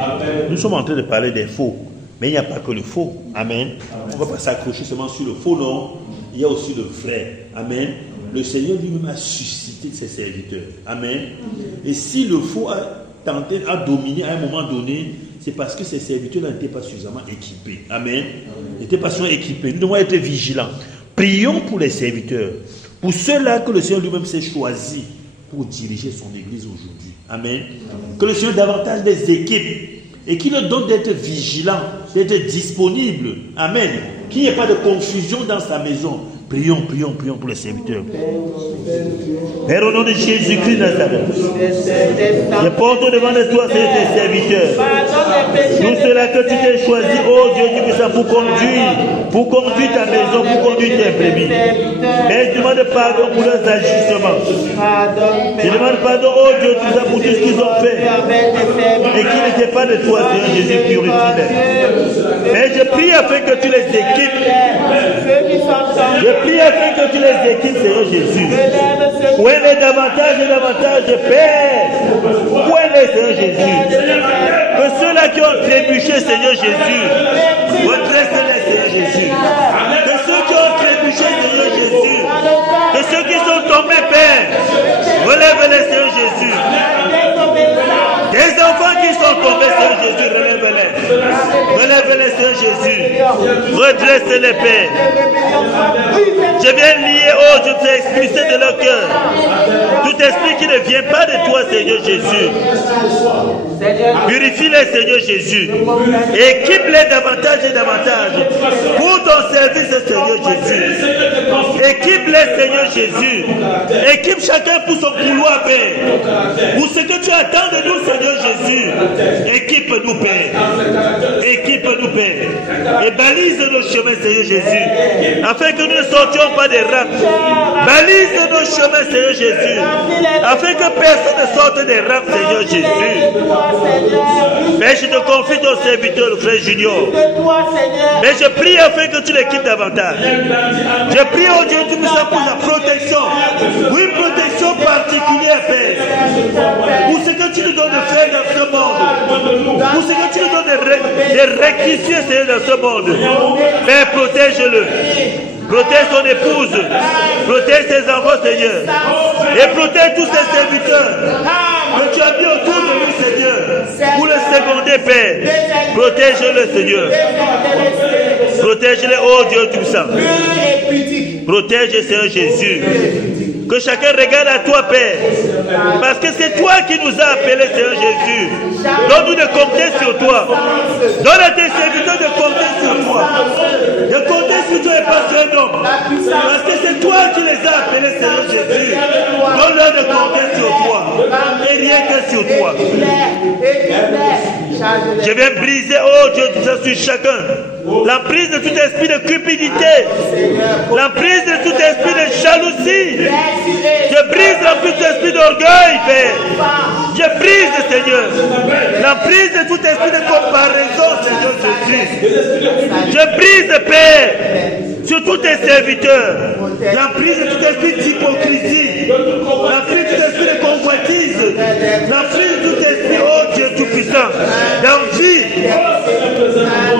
Nous sommes en train de parler des faux. Mais il n'y a pas que le faux. Amen. On ne va pas s'accrocher seulement sur le faux, non. Il y a aussi le vrai. Amen. Le Seigneur lui-même a suscité ses serviteurs. Amen. Et si le faux a tenté à dominer à un moment donné, c'est parce que ces serviteurs n'étaient pas suffisamment équipés. Amen. Ils n'étaient pas suffisamment équipés. Nous devons être vigilants. Prions pour les serviteurs. Pour ceux-là que le Seigneur lui-même s'est choisi pour diriger son église aujourd'hui. Amen. Que le Seigneur davantage des équipes et qu'il leur donne d'être vigilants, d'être disponibles. Amen. Qu'il n'y ait pas de confusion dans sa maison. Prions, prions, prions pour les serviteurs. Père, au nom de Jésus-Christ Nazareth, je porte devant de toi tes serviteurs. Tout cela que tu t'es choisi, oh Dieu, tu fais ça pour conduire ta maison, pour conduire tes brebis. Mais je demande pardon pour leurs agissements. Je demande pardon, oh Dieu, tu fais pour tout ce qu'ils ont fait et qui n'était pas de toi, Seigneur Jésus, purifie-les. Mais je prie afin que tu les équipes. Je prie afin que tu les équipes, Seigneur Jésus. Où est davantage et davantage, Père. Où est Seigneur Jésus. Que ceux-là qui ont trébuché, Seigneur Jésus, redresse-les, Seigneur Jésus. Que ceux qui ont trébuché, Seigneur Jésus, que ceux qui sont tombés, Père, relève-les, Seigneur Jésus. Des enfants qui sont tombés, Seigneur Jésus, relève-les. Relève-les, Seigneur Jésus. Redresse-les, Père. Je viens lier, oh Dieu, t'es expulsé de leur cœur. Tout esprit qui ne vient pas de toi, Seigneur Jésus. Purifie-les, Seigneur Jésus. Équipe-les davantage et davantage pour ton service, Seigneur Jésus. Équipe-les, Seigneur Jésus. Équipe chacun pour son couloir, Père. Pour ce que tu attends de nous, Seigneur Jésus. Équipe-nous, Père. Équipe-nous, Père. Et balise nos chemins, Seigneur Jésus. Afin que nous ne sortions pas des rames. Balise nos chemins, Seigneur Jésus. Afin que personne ne sorte des rames, Seigneur Jésus. Mais je te confie ton serviteur, le frère Junior. Mais je prie afin que tu l'équipes davantage. Je prie au Dieu tout puissant pour la protection. Oui, protection particulière, Père. Pour ce que tu nous donnes de faire dans ce monde. Pour ce que tu nous donnes de rectifier, Seigneur, dans ce monde. Père, protège-le. Protège son épouse. Protège ses enfants, Seigneur. Et protège tous ses serviteurs que tu as mis autour de nous, Seigneur. Pour le seconder, Père. Protège-le, Seigneur. Protège-les, oh Dieu tout-puissant. Protège, Seigneur Jésus. Que chacun regarde à toi, Père. Parce que c'est toi qui nous as appelés, Seigneur Jésus. Donne-nous de compter sur toi. Donne à tes serviteurs de compter sur toi. De compter sur toi et pas sur un homme. Parce que c'est toi qui les as appelés, Seigneur Jésus. Donne-leur de compter sur toi. Et sur toi. Je vais briser, oh Dieu, tout ça sur chacun. L'emprise de tout esprit de cupidité. L'emprise de tout esprit de jalousie. Je brise l'emprise de tout esprit d'orgueil, Père. Je brise, Seigneur, l'emprise de tout esprit de comparaison, Seigneur Jésus. Je brise, Père, sur tous tes serviteurs. L'emprise de tout esprit d'hypocrisie. L'emprise de tout esprit de convoitise. L'emprise de tout esprit, oh Dieu Tout-Puissant, d'envie.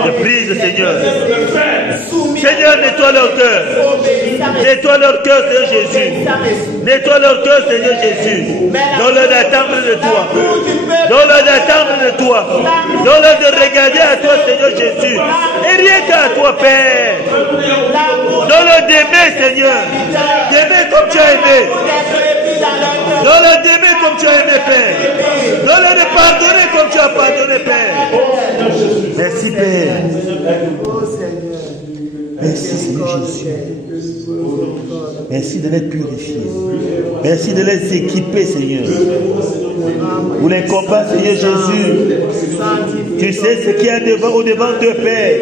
Je brise, Seigneur. Seigneur, nettoie leur cœur. Nettoie leur cœur, Seigneur Jésus. Nettoie leur cœur, Seigneur Jésus. Donne-leur d'attendre de toi. Donne-leur d'attendre de toi. Donne-leur de regarder à toi, Seigneur Jésus. Et rien qu'à toi, Père. Donne-leur d'aimer, Seigneur. D'aimer comme tu as aimé. Donne-leur d'aimer comme tu as aimé, Père. Donne-leur de pardonner comme tu as pardonné, Père. Merci, Père. Merci, Seigneur Jésus. Merci de les purifier. Merci de les équiper, Seigneur. Pour les combats, Seigneur Jésus. Tu sais ce qu'il y a au-devant de Père.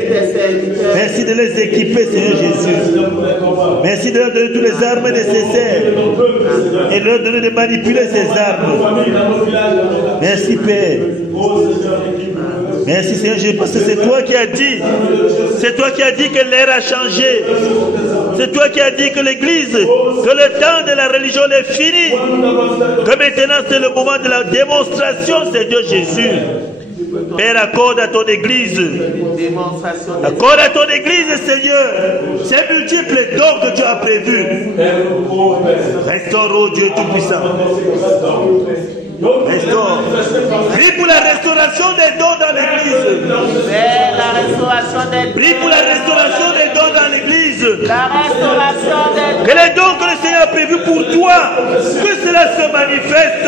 Merci de les équiper, Seigneur Jésus. Merci de leur donner toutes les armes nécessaires. Et de leur donner de manipuler ces armes. Merci, Père. Merci, Seigneur Jésus, parce que c'est toi qui as dit. C'est toi qui as dit que l'ère a changé. C'est toi qui as dit que l'Église, que le temps de la religion est fini. Que maintenant c'est le moment de la démonstration, Seigneur Jésus. Père, accorde à ton Église. Accorde à ton Église, Seigneur, ces multiples dons que tu as prévus. Restaure, oh Dieu Tout-Puissant. Restaure. Prie pour la restauration des dons dans l'Église. Prie pour la restauration des dons dans l'Église. Que les dons que le Seigneur a prévus pour toi, que cela se manifeste.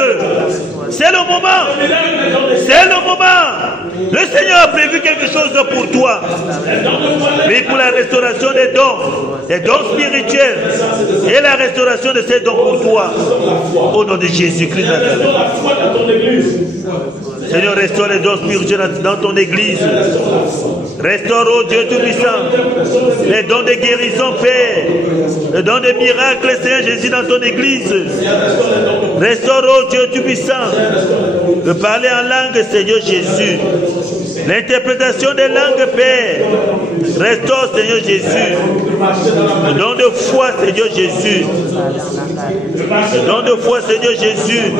C'est le moment. C'est le moment. Le Seigneur a prévu quelque chose pour toi. Prie pour la restauration des dons spirituels et la restauration de ces dons pour toi. Au nom de Jésus-Christ. Seigneur, restaure les dons spirituels dans ton Église. Restaure, oh Dieu Tout-Puissant, les dons de guérison, Père, les dons de miracles, Seigneur Jésus, dans ton Église. Restaure, oh Dieu Tout-Puissant, de parler en langue, Seigneur Jésus. L'interprétation des langues, Père. Restaure, Seigneur Jésus. Le don de foi, Seigneur Jésus. Le don de foi, Seigneur Jésus.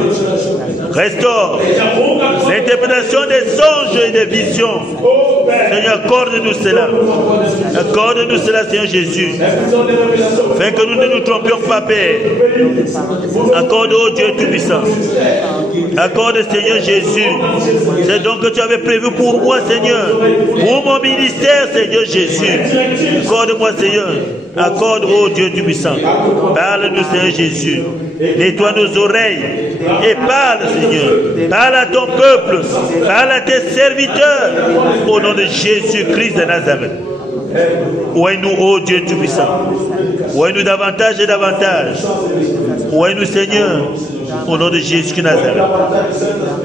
Restaure l'interprétation des songes et des visions. Seigneur, accorde-nous cela. Accorde-nous cela, Seigneur Jésus. Afin que nous ne nous trompions pas, Père. Accorde, oh Dieu Tout-Puissant. Accorde, Seigneur Jésus. C'est donc que tu avais prévu pour moi, Seigneur. Pour mon ministère, Seigneur Jésus. Accorde-moi, Seigneur. Accorde, oh Dieu Tout-Puissant. Parle-nous, Seigneur Jésus. Nettoie nos oreilles. Et parle, Seigneur. Parle à ton peuple. Parle à tes serviteurs. Au nom de Jésus-Christ de Nazareth. Ouais-nous, oh Dieu Tout-Puissant. Ouais-nous davantage et davantage. Ouais-nous, Seigneur. Au nom de Jésus de Nazareth.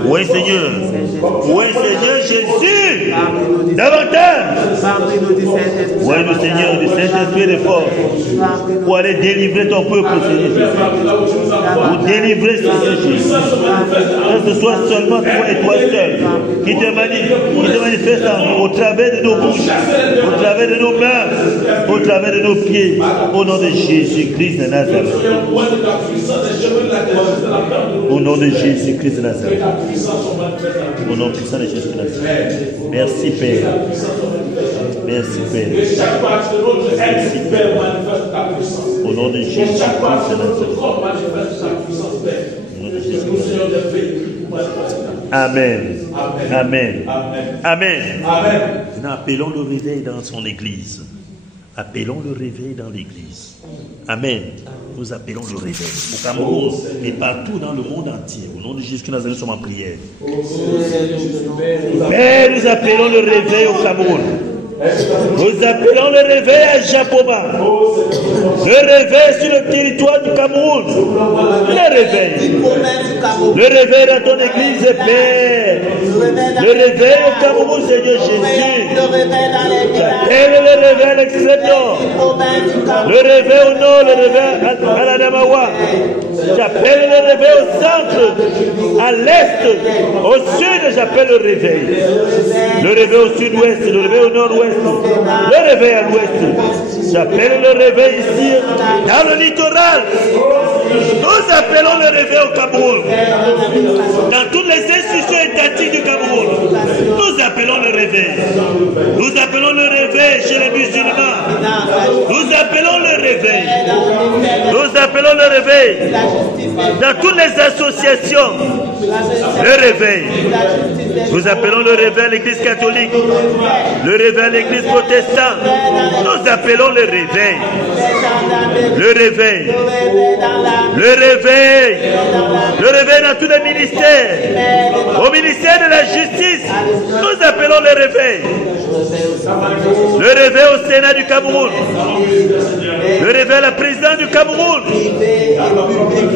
Oui, Seigneur. Oui, Seigneur Jésus. Davantage. Oui, nous, Seigneur, du Saint-Esprit et de force. Pour aller délivrer ton peuple, Seigneur Jésus. Pour délivrer, Seigneur Jésus. Que ce soit seulement toi et toi seul qui te manifeste en nous, au travers de nos bouches, au travers de nos mains, au travers de nos pieds. Au nom de Jésus-Christ de Nazareth. Au nom de Jésus-Christ de Nazareth. Au nom puissant de Jésus de Nazareth. Merci Père. Merci Père. Merci Père. Au nom de Jésus-Christ de Nazareth. Au nom de Jésus-Christ. Amen. Amen. Amen. Nous appelons le réveil dans son église. Appelons le réveil dans l'église. Amen. Nous appelons le réveil au Cameroun et partout dans le monde entier. Au nom de Jésus, nous sommes en prière. Père, nous appelons le réveil au Cameroun. Nous appelons le réveil à Japoma. Le réveil sur le territoire du Cameroun. Le réveil. Le réveil dans ton église, Père. Le réveil au Cameroun, Seigneur Jésus. J'appelle le réveil à l'extrême nord. Le réveil au nord, le réveil à la Namawa. J'appelle le réveil au centre, à l'est, au sud, j'appelle le réveil. Le réveil au sud-ouest, le réveil au nord-ouest, le réveil à l'ouest. J'appelle le réveil ici, dans le littoral. Nous appelons le réveil au Cameroun. Dans toutes les institutions étatiques du Cameroun, nous appelons le réveil. Nous appelons le réveil chez les musulmans. Nous appelons le réveil. Nous appelons le réveil dans toutes les associations. Le réveil. Nous appelons le réveil à l'église catholique, le réveil à l'église protestante. Nous appelons le réveil. Le réveil. Le réveil. Le réveil dans tous les ministères. Au ministère de la justice, nous appelons le réveil. Le réveil au Sénat du Cameroun. Le réveil à la présidente du Cameroun.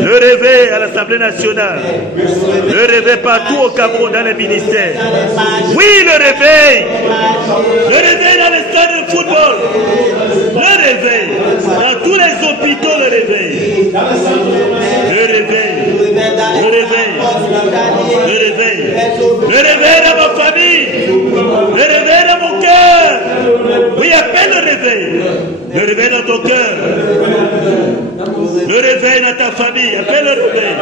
Le réveil à l'Assemblée nationale. Le réveil partout au Cameroun dans les ministères. Oui, le réveil. Le réveil dans les stades de football. Le réveil. Dans tous les hôpitaux, le réveil. Le réveil. Le réveil. Le réveil. Le réveil dans ma famille. Le réveil dans mon cœur. Oui, appelle le réveil. Le réveil dans ton cœur. Le réveil dans ta famille. Appelle le réveil.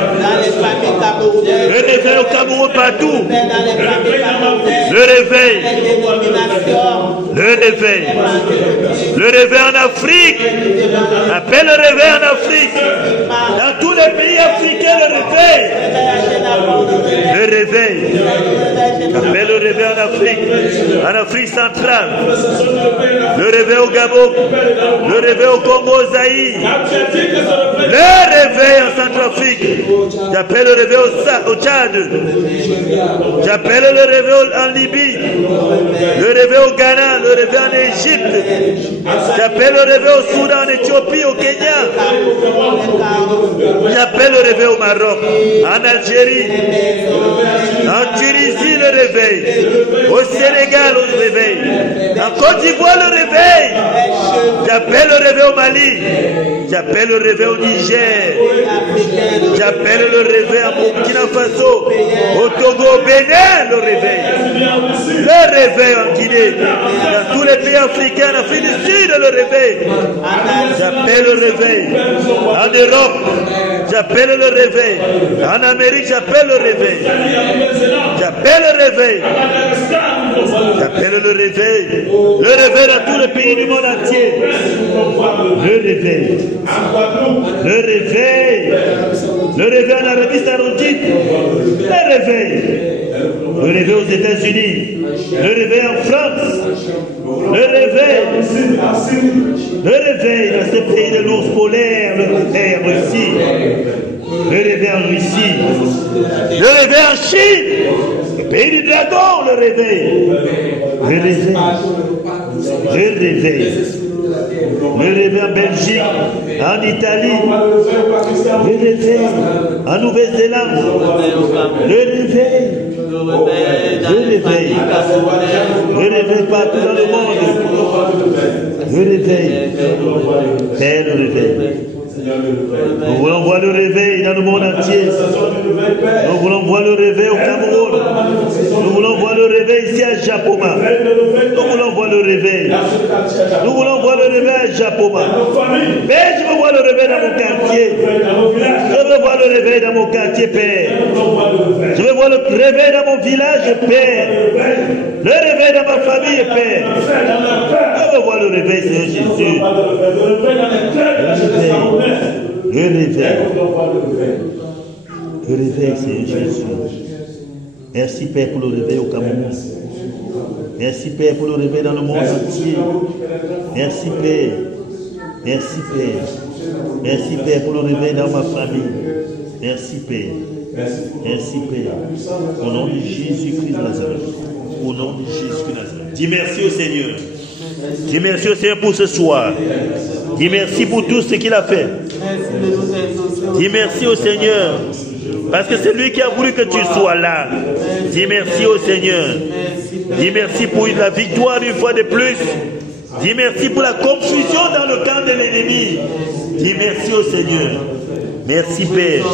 Le réveil au Cameroun partout. Le réveil. Le réveil. Le réveil en Afrique. Appelle le réveil en Afrique. Dans tous les pays africains, le réveil. Le réveil. Appelle le réveil en Afrique centrale. Le réveil au Gabon. Le réveil au Congo, au Zaïre. Le réveil en Centrafrique. J'appelle le réveil au Tchad. J'appelle le réveil en Libye. Le réveil au Ghana. Le réveil en Égypte. J'appelle le réveil au Soudan, en Éthiopie, au Kenya. J'appelle le réveil au Maroc. En Algérie. En Tunisie, le réveil. Au Sénégal, le réveil. En Côte d'Ivoire, le réveil. J'appelle le réveil au Mali. J'appelle le réveil au Niger. J'appelle le réveil à Burkina Faso. Au Togo, au Bénin, le réveil. Le réveil en Guinée. Dans tous les pays africains, en Afrique du Sud, le réveil. J'appelle le réveil. En Europe, j'appelle le réveil. En Amérique, j'appelle le réveil. J'appelle le réveil. J'appelle le réveil. Le réveil dans tous les pays du monde entier. Le réveil. Le réveil. Le réveil en Arabie Saoudite. Le réveil. Le réveil aux États-Unis. Le réveil en France. Le réveil. Le réveil dans ces pays de l'ours polaire. Le réveil en Russie. Le réveil en Russie. Le réveil en Chine. Le pays du dragon. Le réveil. Le réveil. Le réveil. Le réveil en Belgique, en Italie, le réveil en Nouvelle-Zélande, le réveil, le réveil, le réveil partout dans le monde, le réveil, Père, le réveil. Nous voulons voir le réveil dans le monde entier. Nous voulons voir le réveil au Cameroun. Nous voulons voir le réveil ici à Japoma. Nous voulons voir le réveil. Nous voulons voir le réveil à Japoma. Mais je veux voir le réveil dans mon quartier. Je veux voir le réveil dans mon quartier, Père. Je veux voir le réveil dans mon village, Père. Le réveil dans ma famille, Père. Je veux voir le réveil, Seigneur Jésus. Le réveil. Le réveil, Seigneur Jésus. Merci, Père, pour le réveil au Cameroun. Merci, Père, pour le réveil dans le monde entier. Merci, Père. Merci, Père. Merci, Père, pour le réveil dans ma famille. Merci, Père. Merci, Père. Au nom de Jésus-Christ de Nazareth. Au nom de Jésus-Christ de Nazareth. Dis merci au Seigneur. Dis merci au Seigneur pour ce soir. Dis merci pour tout ce qu'il a fait. Dis merci au Seigneur. Parce que c'est lui qui a voulu que tu sois là. Dis merci au Seigneur. Dis merci pour la victoire une fois de plus. Dis merci pour la confusion dans le camp de l'ennemi. Dis merci au Seigneur. Merci Père.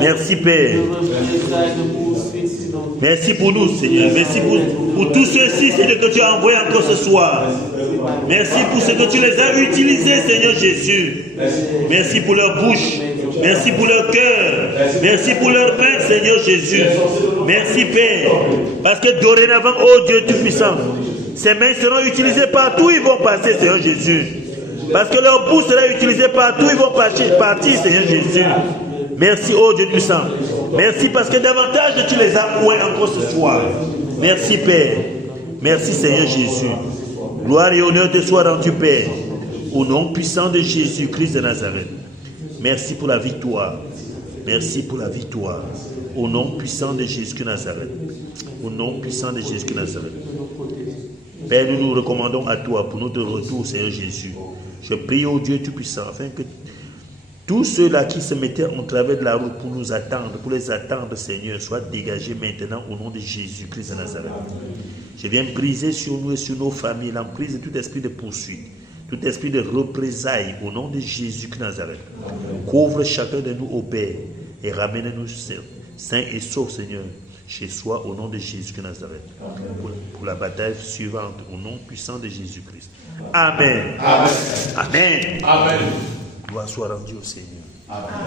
Merci Père. Merci pour nous Seigneur. Merci pour tous ceux-ci Seigneur que tu as envoyés encore ce soir. Merci pour ce que tu les as utilisés Seigneur Jésus. Merci pour leur bouche. Merci pour leur cœur. Merci pour leur main Seigneur Jésus. Merci Père. Parce que dorénavant, oh Dieu Tout-Puissant, ces mains seront utilisées partout où ils vont passer Seigneur Jésus. Parce que leur bouche sera utilisée partout où ils vont partir Seigneur Jésus. Merci oh Dieu Puissant. Merci parce que davantage tu les as oués encore ce soir. Merci Père. Merci Seigneur Jésus. Gloire et honneur te soient rendus Père. Au nom puissant de Jésus-Christ de Nazareth. Merci pour la victoire. Merci pour la victoire. Au nom puissant de Jésus-Christ de Nazareth. Au nom puissant de Jésus-Christ de Nazareth. Père, nous nous recommandons à toi pour notre retour, Seigneur Jésus. Je prie au Dieu Tout-Puissant afin que tous ceux-là qui se mettaient en travers de la route pour nous attendre, pour les attendre, Seigneur, soient dégagés maintenant au nom de Jésus-Christ de Nazareth. Je viens briser sur nous et sur nos familles l'emprise de tout esprit de poursuite, tout esprit de représailles au nom de Jésus-Christ de Nazareth. Couvre chacun de nous au Père et ramène-nous saints et saufs, Seigneur, chez soi au nom de Jésus-Christ de Nazareth. Pour la bataille suivante, au nom puissant de Jésus-Christ. Amen. Amen. Amen. Amen. Gloire soit rendue au Seigneur. Amen.